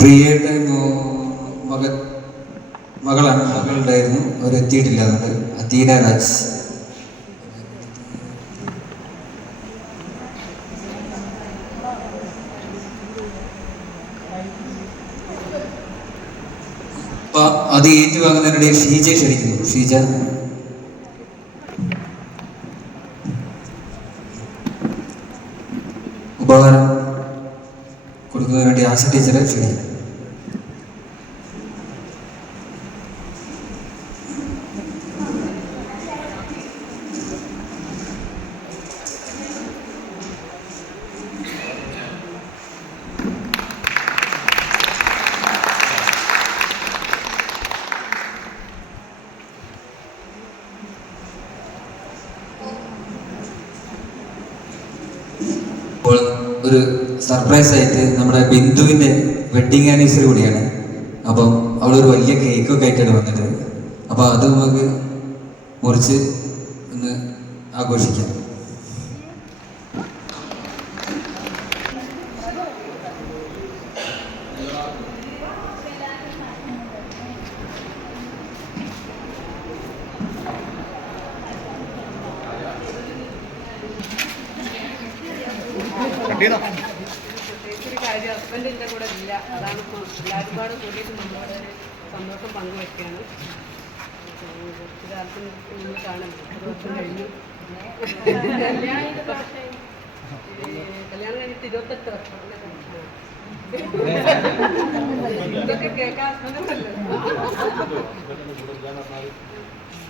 പ്രിയയുടെ മകളുണ്ടായിരുന്നു, അവരെത്തിയിട്ടില്ല. അതുകൊണ്ട് അദീന രാജ്. അപ്പൊ അത് ഏറ്റുവാങ്ങുന്നതിനിടെ ഷീജയെ ക്ഷണിക്കുന്നു. ഷീജ. ഉപഹാരം കൊടുക്കുന്നതിന് വേണ്ടി ആശ ടീച്ചറെ ക്ഷണിക്കുന്നു. ഒരു സർപ്രൈസ് ആയിട്ട് നമ്മുടെ ബിന്ദുവിൻ്റെ വെഡ്ഡിങ് ആനിവേഴ്സറി കൂടിയാണ്. അപ്പം അവളൊരു വലിയ കേക്കൊക്കെ ആയിട്ടാണ് വന്നിട്ട്. അപ്പോൾ അത് നമുക്ക് മുറിച്ച് ഒന്ന് ആഘോഷിക്കാം. ഹസ്ബൻഡിൻ്റെ കൂടെ ഇല്ല, അതാണ് എല്ലാവരും കൂടെ കൂടിയിട്ട് നമ്മളോട് സന്തോഷം പങ്കുവയ്ക്കുകയാണ്. കുറച്ച് കാലത്തിന് നമ്മൾ കാണുന്നു, 1 വർഷം കഴിഞ്ഞു. കല്യാണം കഴിഞ്ഞിട്ട് 28 വർഷം. ഇതൊക്കെ കേൾക്കാൻ ഹസ്ബൻഡല്ലേ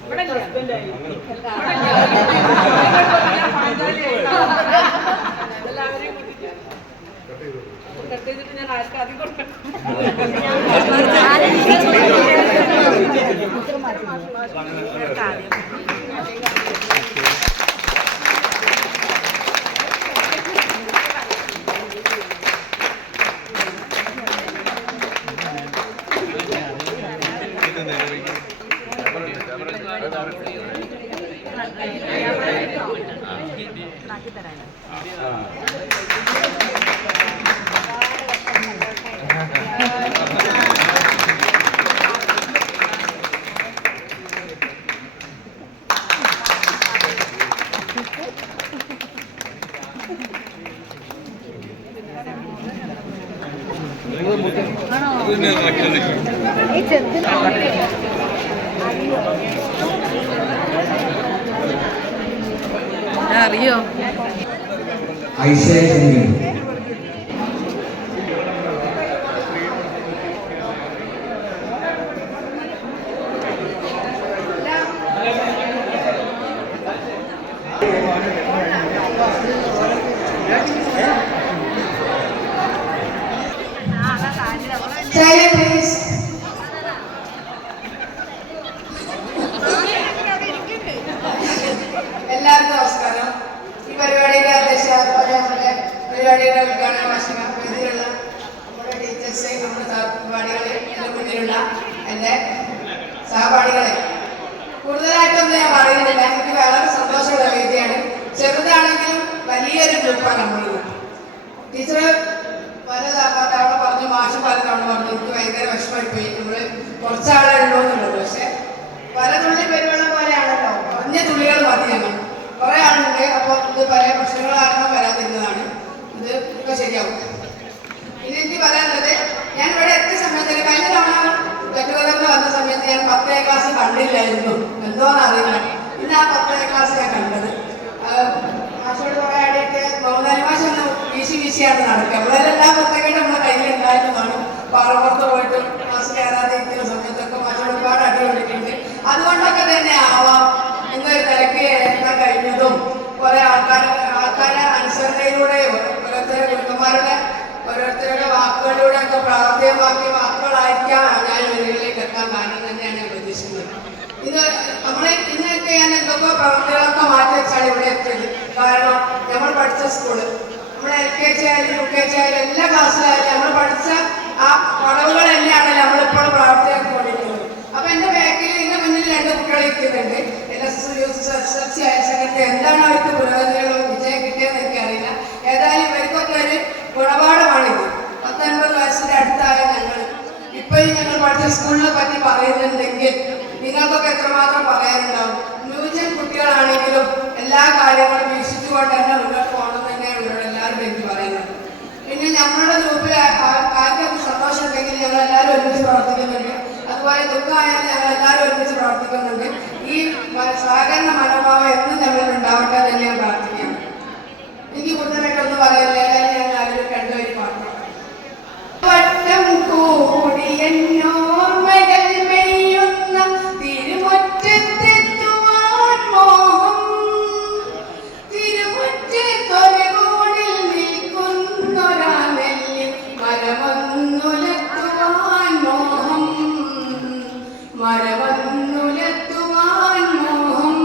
ഇവിടെ എല്ലാവരെയും കട്ട് ചെയ്തിട്ട് ഞാൻ ആർക്കും അധികം കൊടുക്കണം. അറിയോ എല്ലാവർക്കും നമസ്കാരം. ഈ പരിപാടിയുടെ അധ്യക്ഷ പരിപാടിയുടെ ഉദ്ഘാടന ഭാഷണ വേദിയിലുള്ള നമ്മുടെ ടീച്ചേഴ്സ്, നമ്മുടെ സഹപാഠികളെ, എൻ്റെ മുന്നിലുള്ള എൻ്റെ സഹപാഠികളെ, കൂടുതലായിട്ടൊന്നും ഞാൻ പറയുന്നില്ല. എനിക്ക് വളരെ സന്തോഷമുള്ള വേദിയാണ്. ചെറുതാണെങ്കിലും വലിയൊരു ഗ്രൂപ്പാണ് നമ്മളിത്. ടീച്ചർ പല തവണ പറഞ്ഞു, മാഷ് പല തവണ പറഞ്ഞു, എനിക്ക് ഭയങ്കര വിഷമമായിപ്പോയി. നമ്മൾ കുറച്ചാളേ ഉള്ളൂ എന്നുള്ളത്. പക്ഷെ പല തുള്ളി പെരുവെള്ളം പോലെയാണല്ലോ, കുറഞ്ഞ തുള്ളികൾ മതിയാണ്. കുറെ ആളുണ്ട്. അപ്പോൾ ഇത് പല പ്രശ്നങ്ങൾ കാരണം വരാതിരുന്നതാണ്. ഇത് ഒക്കെ ശരിയാവും. ഇനി എനിക്ക് പറയാനുള്ളത്, ഞാൻ ഇവിടെ എത്തിയ സമയത്ത്, കഴിഞ്ഞ തവണ ഗറ്റുകലറിന് വന്ന സമയത്ത് ഞാൻ 10ാം ക്ലാസ് കണ്ടില്ലായിരുന്നു, എന്തോന്ന് അറിയില്ല. ഇന്ന് ആ 10ാം ക്ലാസ് ഞാൻ കണ്ടത്. മാഷോട് കുറെ ആടിയിട്ട് ബഹുമാനി മാഷ ഒന്ന് വീശിയാണ് നടക്കുക. നമ്മളെല്ലാം പ്രത്യേകമായിട്ട് നമ്മുടെ കയ്യിലുണ്ടായിരുന്നതാണ്. പാറപ്പുറത്ത് പോയിട്ട് ക്ലാസ് കയറാതെ ഇരിക്കുന്ന സമയത്തൊക്കെ മാഷോട് ഒരുപാട് അടി കൊണ്ടിട്ടുണ്ട്. അതുകൊണ്ടൊക്കെ തന്നെ ആവാം എന്നൊരു നിലയ്ക്ക് എത്താൻ കഴിഞ്ഞതും കുറെ ആൾക്കാരെ അനുസരണയിലൂടെ ഓരോരുത്തരുടെ ഗുരുക്കന്മാരുടെ ഓരോരുത്തരുടെ വാക്കുകളിലൂടെ ഒക്കെ പ്രാവർത്തികമാക്കിയ വാക്കുകളായിരിക്കാം ഞാൻ ഉയരങ്ങളിലേക്ക് എത്താൻ കാരണം തന്നെയാണ് ഞാൻ പ്രതീക്ഷിക്കുന്നത്. ഇന്നൊക്കെ ഞാൻ എന്തൊക്കെ പ്രവൃത്തികളൊക്കെ മാറ്റി വെച്ചാണ് ഇവിടെ എത്തിയത്. കാരണം നമ്മൾ പഠിച്ച സ്കൂള്, നമ്മുടെ LKG ആയാലും UKG ആയാലും എല്ലാ ക്ലാസ്സിലായാലും നമ്മൾ പഠിച്ച ആ പടവുകൾ തന്നെയാണ് നമ്മളിപ്പോൾ പ്രാവർത്തിയാക്കിക്കൊണ്ടിരിക്കുന്നത്. അപ്പൊ എന്റെ ബാക്കിൽ ഇതിന്റെ മുന്നിൽ 2 കുട്ടികൾ ഇരിക്കുന്നുണ്ട്. SSLC ഹയർ സെക്കൻഡറി എന്താണ് അവർക്ക് പുരോഗതികളോ വിജയം കിട്ടിയതെന്ന് എനിക്കറിയില്ല. ഏതായാലും ഇവർക്കൊക്കെ ഒരു ഗുണപാഠമാണിത്. 19 വയസ്സിന്റെ അടുത്തായ ഞങ്ങൾ ഇപ്പോഴും ഞങ്ങൾ പഠിച്ച സ്കൂളിനെ പറ്റി പറയുന്നുണ്ടെങ്കിൽ നിങ്ങൾക്കൊക്കെ എത്രമാത്രം പറയാനുണ്ടാവും. ന്യൂജൻ കുട്ടികളാണെങ്കിലും എല്ലാ കാര്യങ്ങളും വീക്ഷിച്ചുകൊണ്ട് തന്നെ മുന്നോട്ട് പോകണം തന്നെയാണ് ഇവിടെ എല്ലാവരും എനിക്ക് പറയുന്നത്. പിന്നെ ഞങ്ങളുടെ ഗ്രൂപ്പിൽ ആർക്കൊക്കെ സന്തോഷം ഉണ്ടെങ്കിൽ ഞങ്ങൾ എല്ലാവരും ഒരുമിച്ച് പ്രവർത്തിക്കുന്നുണ്ട്. അതുപോലെ ദുഃഖമായാലും ഞങ്ങൾ എല്ലാവരും ഒരുമിച്ച് പ്രവർത്തിക്കുന്നുണ്ട്. ഈ സഹകരണ മനോഭാവം എന്നും ഞങ്ങളിൽ ഉണ്ടാവട്ടെ തന്നെ ഞാൻ പ്രാർത്ഥിക്കുന്നു. എനിക്ക് കൂടുതലായിട്ടൊന്നും പറയാനില്ല. ഞാൻ എല്ലാവരും 2 വരി പാട്ട് വട്ടം കൂടി എന്നോർമ്മകൾ മെയ്യുന്ന തിരുമുറ്റത്തെത്തുവാൻ മോഹം, തിരുമുറ്റത്തൊരുകൂടിൽ നിൽക്കുന്നൊരാ നെല്ലി മരമൊന്നുലത്തുവാൻ മോഹം, മരമൊന്നുലത്തുവാൻ മോഹം.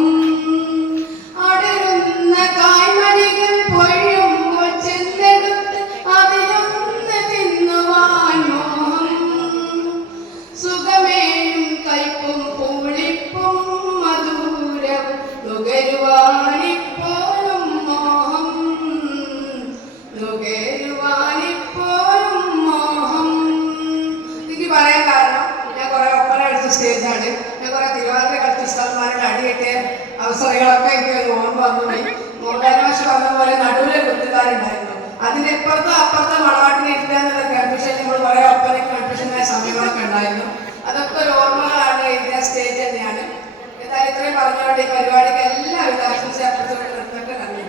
സ്റ്റേജാണ്. ഞാൻ കുറെ തിരുവാതിര കളിച്ച ഉസ്താദ്മാരുടെ അടികിട്ടിയ അവസരങ്ങളൊക്കെ എനിക്ക് ഓർമ്മ വന്നു. മോഹൻമാഷ് പറഞ്ഞ പോലെ നടുവിലൊരു കുത്തുകാരുണ്ടായിരുന്നു. അതിനിപ്പുറത്തോ അപ്പുറത്തോ മണവാട്ടിനെ ഇല്ല എന്നുള്ള കൺഫ്യൂഷൻ, നമ്മൾ കുറെ ഒപ്പനയ്ക്ക് കൺഫ്യൂഷനായ സമയങ്ങളൊക്കെ ഉണ്ടായിരുന്നു. അതൊക്കെ ഒരു ഓർമ്മകളാണ്. ഇന്ത്യ സ്റ്റേജ് തന്നെയാണ്. എന്തായാലും ഇത്രയും പറഞ്ഞുകൊണ്ട് ഈ പരിപാടിക്ക് എല്ലാവിധ ആശംസ അർപ്പിച്ചുകൊണ്ട് നിർത്തുന്നൊക്കെ നന്ദി.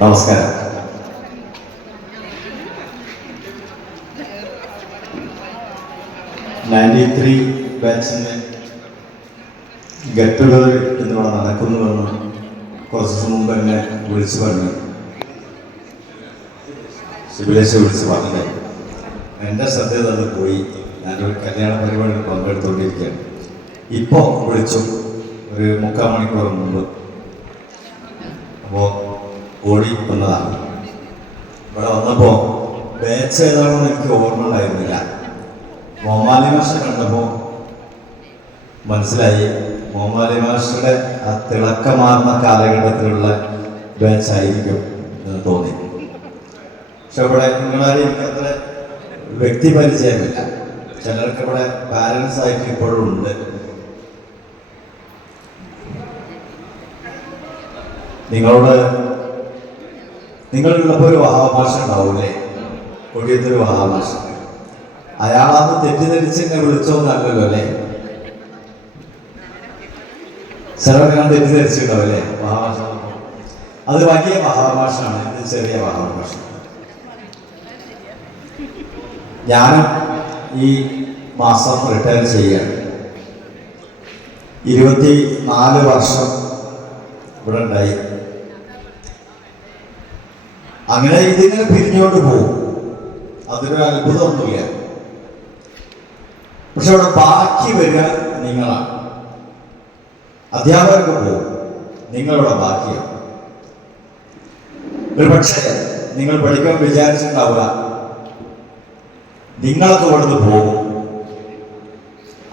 നമസ്കാരം. '93 ബാച്ചിന് ഗെറ്റ് ടുഗദർ എന്നിവിടെ നടക്കുന്നുവെന്ന് കുറച്ച് ദിവസം മുമ്പ് എന്നെ വിളിച്ചു പറഞ്ഞു. ശിബിലേശ് വിളിച്ച് പറഞ്ഞത് എൻ്റെ ശ്രദ്ധയിൽ അത് പോയി. ഞാനൊരു കല്യാണ പരിപാടിയിൽ പങ്കെടുത്തുകൊണ്ടിരിക്കുകയാണ്. ഇപ്പോൾ വിളിച്ചു ഒരു 3/4 മണിക്കൂർ മുമ്പ്. അപ്പോൾ ഓടി വന്നതാണ്. ഇവിടെ വന്നപ്പോൾ ബാച്ച് ഏതാണെന്ന് എനിക്ക് ഓർമ്മ ഉണ്ടായിരുന്നില്ല. മോമാലി മാഷെ കണ്ടപ്പോൾ മനസ്സിലായി മോമാലി മാഷയുടെ ആ തിളക്കമാർന്ന കാലഘട്ടത്തിലുള്ള ബാച്ചായിരിക്കും എന്ന് തോന്നി. പക്ഷെ ഇവിടെ നിങ്ങളാരും എനിക്കത്ര വ്യക്തിപരിചയമില്ല. ചിലർക്ക് ഇവിടെ പാരൻസ് ആയിട്ട് ഇപ്പോഴും ഉണ്ട്. നിങ്ങളുള്ളപ്പോൾ ഒരു വഹാഭാഷ ഉണ്ടാവൂലേ, കൊടിയത്തൊരു വഹാഭാഷ. അയാളന്ന് തെറ്റിദ്ധരിച്ച് എന്നെ വിളിച്ചോന്നല്ലല്ലോ അല്ലേ? ചിലർക്ക് ഞാൻ തെറ്റിദ്ധരിച്ചിട്ടുണ്ടാവില്ലേ മഹാഭാഷ? അത് വലിയ മഹാഭാഷയാണ്, ഇത് ചെറിയ മഹാഭാഷ. ഞാനും ഈ മാസം റിട്ടയർ ചെയ്യാണ്. 24 വർഷം ഇവിടെ ഉണ്ടായി. അങ്ങനെ ഇതിങ്ങനെ പിരിഞ്ഞുകൊണ്ട് പോകും, അതൊരു അത്ഭുതമൊന്നുമില്ല. പക്ഷെ ഇവിടെ ബാക്കി വരിക നിങ്ങളാണ്. അധ്യാപകർക്ക് പോകും, നിങ്ങളിവിടെ ബാക്കിയാണ്. ഒരു പക്ഷേ നിങ്ങൾ പഠിക്കാൻ വിചാരിച്ചിട്ടുണ്ടാവുക നിങ്ങളൊക്കെ ഇവിടുന്ന് പോകും,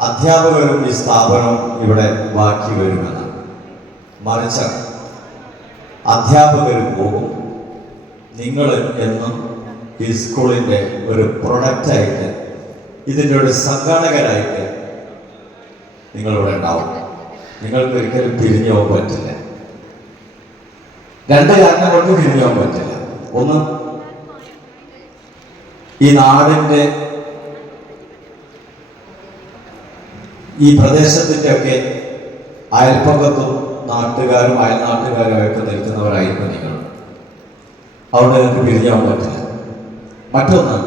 അധ്യാപകരും ഈ സ്ഥാപനവും ഇവിടെ ബാക്കി വരുമെന്ന്. മറിച്ച് അധ്യാപകർ പോകും, നിങ്ങൾ എന്നും ഈ സ്കൂളിൻ്റെ ഒരു പ്രൊഡക്റ്റായിട്ട്, ഇതിൻ്റെ ഒരു സംഘാടകരായിട്ട് നിങ്ങളിവിടെ ഉണ്ടാവും. നിങ്ങൾക്ക് ഒരിക്കലും പിരിഞ്ഞു പോകാൻ പറ്റില്ല. 2 കാരണം കൊണ്ട് പിരിഞ്ഞു പോകാൻ പറ്റില്ല. ഒന്ന്, ഈ നാടിൻ്റെ ഈ പ്രദേശത്തിൻ്റെ ഒക്കെ അയൽപ്പക്കത്തും നാട്ടുകാരും അയൽനാട്ടുകാരുമായിട്ട് നിൽക്കുന്നവരായിരിക്കും നിങ്ങൾ. അവിടെ നിങ്ങൾക്ക് പിരിഞ്ഞാൻ പറ്റില്ല. മറ്റൊന്ന്,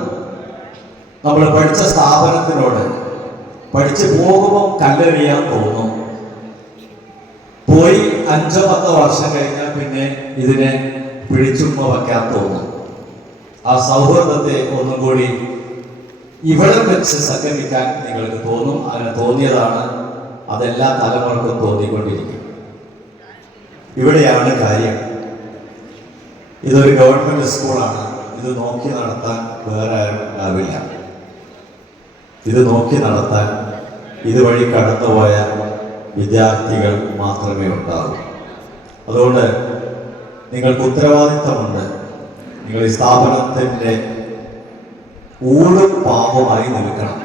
നമ്മൾ പഠിച്ച സ്ഥാപനത്തിനോട് പഠിച്ചു പോകുമ്പോൾ കല്ലെറിയാൻ തോന്നും. പോയി 5-10 വർഷം കഴിഞ്ഞാൽ പിന്നെ ഇതിനെ പിടിച്ചുമ്മ വയ്ക്കാൻ തോന്നും. ആ സൗഹൃദത്തെ ഒന്നും കൂടി ഇവിടെ വെച്ച് സംഗമിക്കാൻ നിങ്ങൾക്ക് തോന്നും. അങ്ങനെ തോന്നിയതാണ്, അതെല്ലാ തലമുറക്കും തോന്നിക്കൊണ്ടിരിക്കും. ഇവിടെയാണ് കാര്യം. ഇതൊരു ഗവൺമെന്റ് സ്കൂളാണ്. ഇത് നോക്കി നടത്താൻ വേറെ ആരും ഉണ്ടാവില്ല. ഇത് നോക്കി നടത്താൻ ഇതുവഴി കടന്നുപോയ വിദ്യാർത്ഥികൾ മാത്രമേ ഉണ്ടാവൂ. അതുകൊണ്ട് നിങ്ങൾക്ക് ഉത്തരവാദിത്തമുണ്ട്. നിങ്ങൾ ഈ സ്ഥാപനത്തിൻ്റെ ഊടുപാവമായി നിൽക്കണം.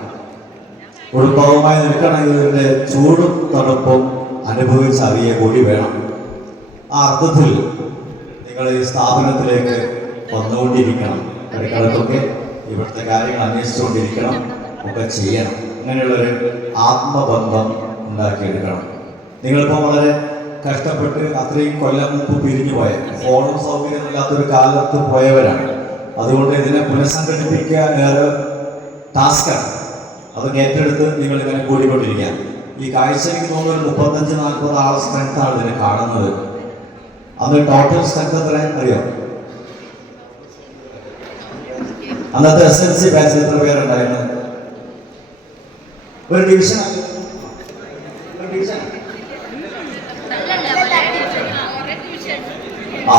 ഊടുപാവമായി നിൽക്കണമെങ്കിൽ ഇതിൻ്റെ ചൂടും തണുപ്പും അനുഭവിച്ചറിയ കൂടി വേണം. ആ അർത്ഥത്തിൽ നിങ്ങൾ ഈ സ്ഥാപനത്തിലേക്ക് വന്നുകൊണ്ടിരിക്കണം. ഇടയ്ക്കിടയ്ക്കൊക്കെ ഇവിടുത്തെ കാര്യങ്ങൾ അന്വേഷിച്ചുകൊണ്ടിരിക്കണം, ഒക്കെ ചെയ്യണം. അങ്ങനെയുള്ളൊരു ആത്മബന്ധം ഉണ്ടാക്കിയെടുക്കണം. നിങ്ങളിപ്പോൾ വളരെ കഷ്ടപ്പെട്ട് അത്രയും കൊല്ലം മുമ്പ് പിരിഞ്ഞു പോയ, ഫോണും സൗകര്യമില്ലാത്തൊരു കാലത്ത് പോയവരാണ്. അതുകൊണ്ട് ഇതിനെ പുനഃസംഘടിപ്പിക്കുക ഏറെ ടാസ്ക്കാണ്. അത് ഏറ്റെടുത്ത് നിങ്ങളിങ്ങനെ കൂടിക്കൊണ്ടിരിക്കുക. ഈ കാഴ്ച എനിക്ക് തോന്നുന്നു 35-40 ആളെ സ്ട്രെങ്ത്താണ് ഇതിനെ കാണുന്നത്. അന്ന് ടോട്ടൽ സ്ട്രെങ്ത് എത്രയും അറിയാം? അന്നത്തെ SLC ബാച്ചിൽ എത്ര പേരുണ്ടായിരുന്നു? ഒരു ഡിവിഷൻ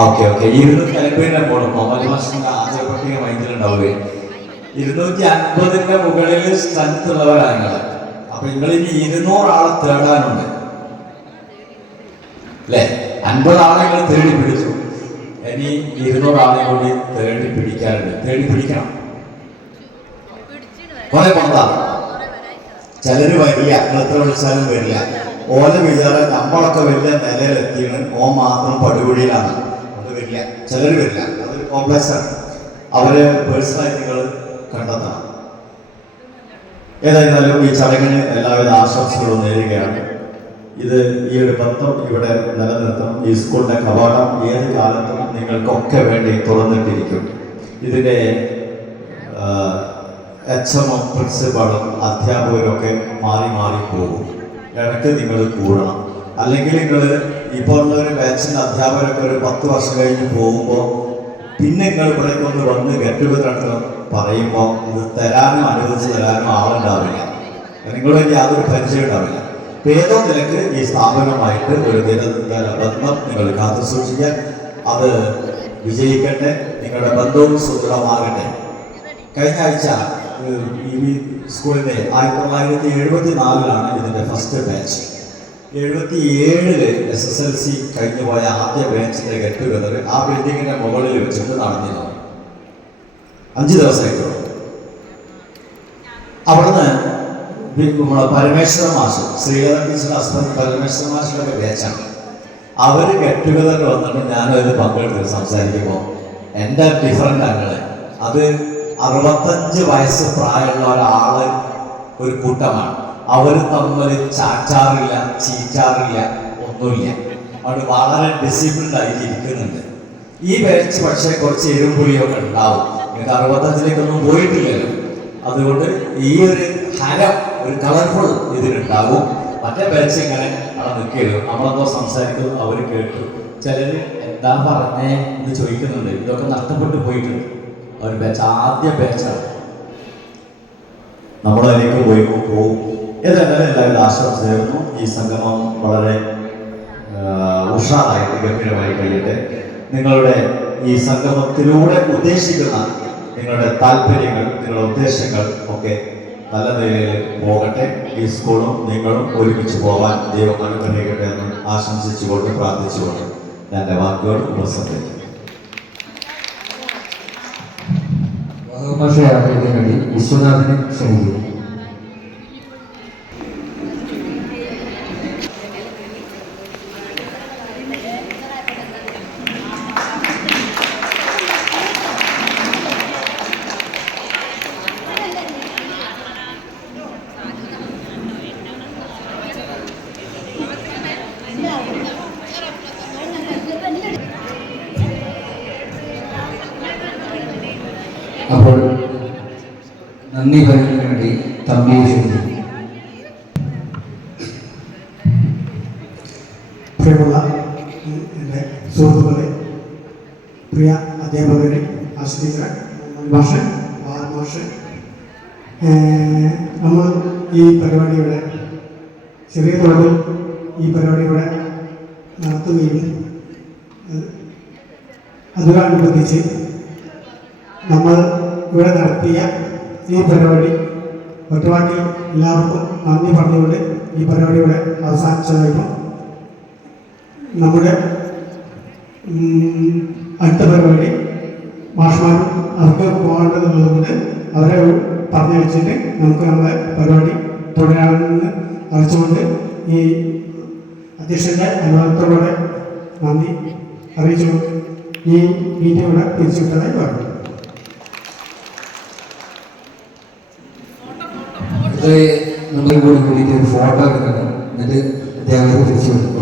ഓക്കെ 250 പോകണം. മൊബൈൽ മാഷിന്റെ ആദ്യ പട്ടിക മൈൻഡിലുണ്ടാവുകയും 250ന്റെ മുകളിൽ സ്ട്രെങ്ത് ഉള്ളവരാണ് നിങ്ങൾ. അപ്പൊ നിങ്ങൾ ഇനി 200 ആളെ തേടാനുണ്ട്. അല്ലേ? 50 ആളുകൾ തേടി പിടിച്ചു, ഇനി 200 ആളുകൾ കൂടി തേടി പിടിക്കാറുണ്ട്. തേടി പിടിക്കണം. കുറെ കൊണ്ടാണ് ചിലര് വരില്ല, എത്ര വിളിച്ചാലും വരില്ല. ഓല വിചാരം നമ്മളൊക്കെ വലിയ നിലയിലെത്തിയാണ്, ഓൻ മാത്രം പടുകുടിയിലാണ്, അത് വരില്ല. ചിലർ വരില്ല, അതൊരു കോംപ്ലക്സ് ആണ്. അവരെ പേഴ്സണലായി നിങ്ങൾ കണ്ടെത്തണം. ഏതായിരുന്നാലും ഈ ചടങ്ങിന് എല്ലാവിധ ആശംസകളും നേരുകയാണ്. ഇത് ഈ ഒരു ബന്ധം ഇവിടെ നിലനിർത്തണം. ഈ സ്കൂളിന്റെ കവാടം ഏത് കാലത്തും നിങ്ങൾക്കൊക്കെ വേണ്ടി തുറന്നിട്ടിരിക്കും. ഇതിൻ്റെ HM പ്രിൻസിപ്പാളും അധ്യാപകരൊക്കെ മാറി മാറി പോകും. ഇടയ്ക്ക് നിങ്ങൾ കൂടണം. അല്ലെങ്കിൽ നിങ്ങൾ ഇപ്പോൾ ഉള്ളൊരു ബാച്ചിൻ്റെ അധ്യാപകരൊക്കെ ഒരു 10 വർഷം കഴിഞ്ഞ് പോകുമ്പോൾ പിന്നെ നിങ്ങൾ ഇവിടേക്ക് ഒന്ന് വന്ന് ഗെറ്റ് ടുഗദർ പറയുമ്പോൾ ഇത് തരാനും അനുവദിച്ച് തരാനും ആളുണ്ടാവില്ല. നിങ്ങളൊക്കെ യാതൊരു പരിചയം ഉണ്ടാവില്ല. അപ്പോൾ ഏതോ നിലക്ക് ഈ സ്ഥാപനമായിട്ട് ഒരു നിരന്തര ബന്ധം നിങ്ങൾ കാത്തു സൂക്ഷിക്കാൻ, അത് വിജയിക്കട്ടെ, നിങ്ങളുടെ ബന്ധവും സുദൃഢമാകട്ടെ. കഴിഞ്ഞ ആഴ്ച ഈ സ്കൂളിൻ്റെ 1974 ഇതിൻ്റെ ഫസ്റ്റ് ബാച്ച്. 77 SSLC കഴിഞ്ഞു പോയ ആദ്യ ബാച്ചിൻ്റെ ഗെറ്റ് ടുഗദർ ആ ബിൽഡിങ്ങിൻ്റെ മുകളിൽ വെച്ചിട്ട് നടന്നിരുന്നു. 5 ദിവസമായിട്ടുള്ളൂ. അവിടുന്ന് നമ്മളെ പരമേശ്വര മാഷ്, ശ്രീലത ടീച്ചർ ഹസ്ബൻഡ് പരമേശ്വര മാഷിലൊക്കെ ബാച്ചാണ്. അവർ ഗെറ്റ് ടുഗദർ വന്നിട്ട് ഞാനതിൽ പങ്കെടുത്ത് സംസാരിക്കുമ്പോൾ എൻ്റെ ഡിഫറൻ്റ് ആളുകൾ, അത് 65 വയസ്സ് പ്രായമുള്ള ഒരാള് ഒരു കൂട്ടമാണ്. അവർ തമ്മിൽ ചാറ്റാറില്ല, ചീറ്റാറില്ല, ഒന്നുമില്ല. അവർ വളരെ ഡിസിപ്ലിൻഡ് ആയിട്ട് ഇരിക്കുന്നുണ്ട്. ഈ ബാച്ച് പക്ഷേ കുറച്ച് എരുമ്പുളിയൊക്കെ ഉണ്ടാവും. നിങ്ങൾക്ക് 65ലേക്കൊന്നും പോയിട്ടില്ലല്ലോ. അതുകൊണ്ട് ഈ ഒരു ഹരം, ഒരു കളർഫുൾ ഇതിലുണ്ടാകും. മറ്റേ ബാച്ച് ഇങ്ങനെ അവിടെ നിൽക്കരുത്. നമ്മളെന്തോ സംസാരിക്കുന്നു, അവർ കേട്ടു. ചിലർ എന്താ പറഞ്ഞേ എന്ന് ചോദിക്കുന്നുണ്ട്. ഇതൊക്കെ നഷ്ടപ്പെട്ടു പോയിട്ടുണ്ട്. ഒരു ബാച്ച്, ആദ്യ ബാച്ചാണ്. നമ്മളതിലേക്ക് പോകും. ഏതായാലും എല്ലാവരും ആശംസ നേരുന്നു. ഈ സംഗമം വളരെ ഉഷാറായിട്ട് ഗംഭീരമായി കഴിയട്ടെ. നിങ്ങളുടെ ഈ സംഗമത്തിലൂടെ ഉദ്ദേശിക്കുന്ന നിങ്ങളുടെ താല്പര്യങ്ങൾ, നിങ്ങളുടെ ഉദ്ദേശങ്ങൾ ഒക്കെ നല്ല നിലയിൽ പോകട്ടെ. ഈ സ്കൂളും നിങ്ങളും ഒരുമിച്ച് പോകാൻ ദൈവം അനുഗ്രഹിക്കട്ടെ എന്ന് ആശംസിച്ചുകൊണ്ട് പ്രാർത്ഥിച്ചുകൊണ്ട് ഞാൻ എൻ്റെ വാക്കുകൾ ഉപസംഹരിക്കുന്നു. വേണ്ടി വിശ്വനാഥനെ ക്ഷണിക്കുന്നു. അപ്പോൾ നന്ദി പറയുന്നതിന് വേണ്ടി തമ്മിയെ ക്ഷണിക്കുന്നു. പ്രിയമുള്ള എൻ്റെ സുഹൃത്തുക്കളെ, പ്രിയ അധ്യാപകരെ, ആശ്രിതരെ, മാഷ്, മാഷ്, നമ്മൾ ഈ പരിപാടിയുടെ ചെറിയ തോതിൽ ഈ പരിപാടിയുടെ നടത്തുകയും അതിനോടനുബന്ധിച്ച് നമ്മൾ ഇവിടെ നടത്തിയ ഈ പരിപാടി ഒറ്റവാക്കിൽ എല്ലാവർക്കും നന്ദി പറഞ്ഞുകൊണ്ട് ഈ പരിപാടിയുടെ അവസാനിച്ചതായിരുന്നു. നമ്മുടെ അടുത്ത പരിപാടി മാഷ്മാരും അവർക്ക് പോകേണ്ടതുള്ളതുകൊണ്ട് അവരെ പറഞ്ഞു വെച്ചിട്ട് നമുക്ക് നമ്മുടെ പരിപാടി തുടരാമെന്ന് അറിയിച്ചുകൊണ്ട് ഈ അധ്യക്ഷൻ്റെ അനുവാദത്തോടെ നന്ദി അറിയിച്ചുകൊണ്ട് ഈ മീറ്റിംഗ് ഇവിടെ തിരിച്ചുവിട്ടതായി പറഞ്ഞു. നമ്മൾ കൂടി കൂടിയിട്ട് ഒരു ഫോട്ടോ എടുക്കണം, എന്നിട്ട് അധ്യാപകരെ തിരിച്ചു കൊടുക്കും.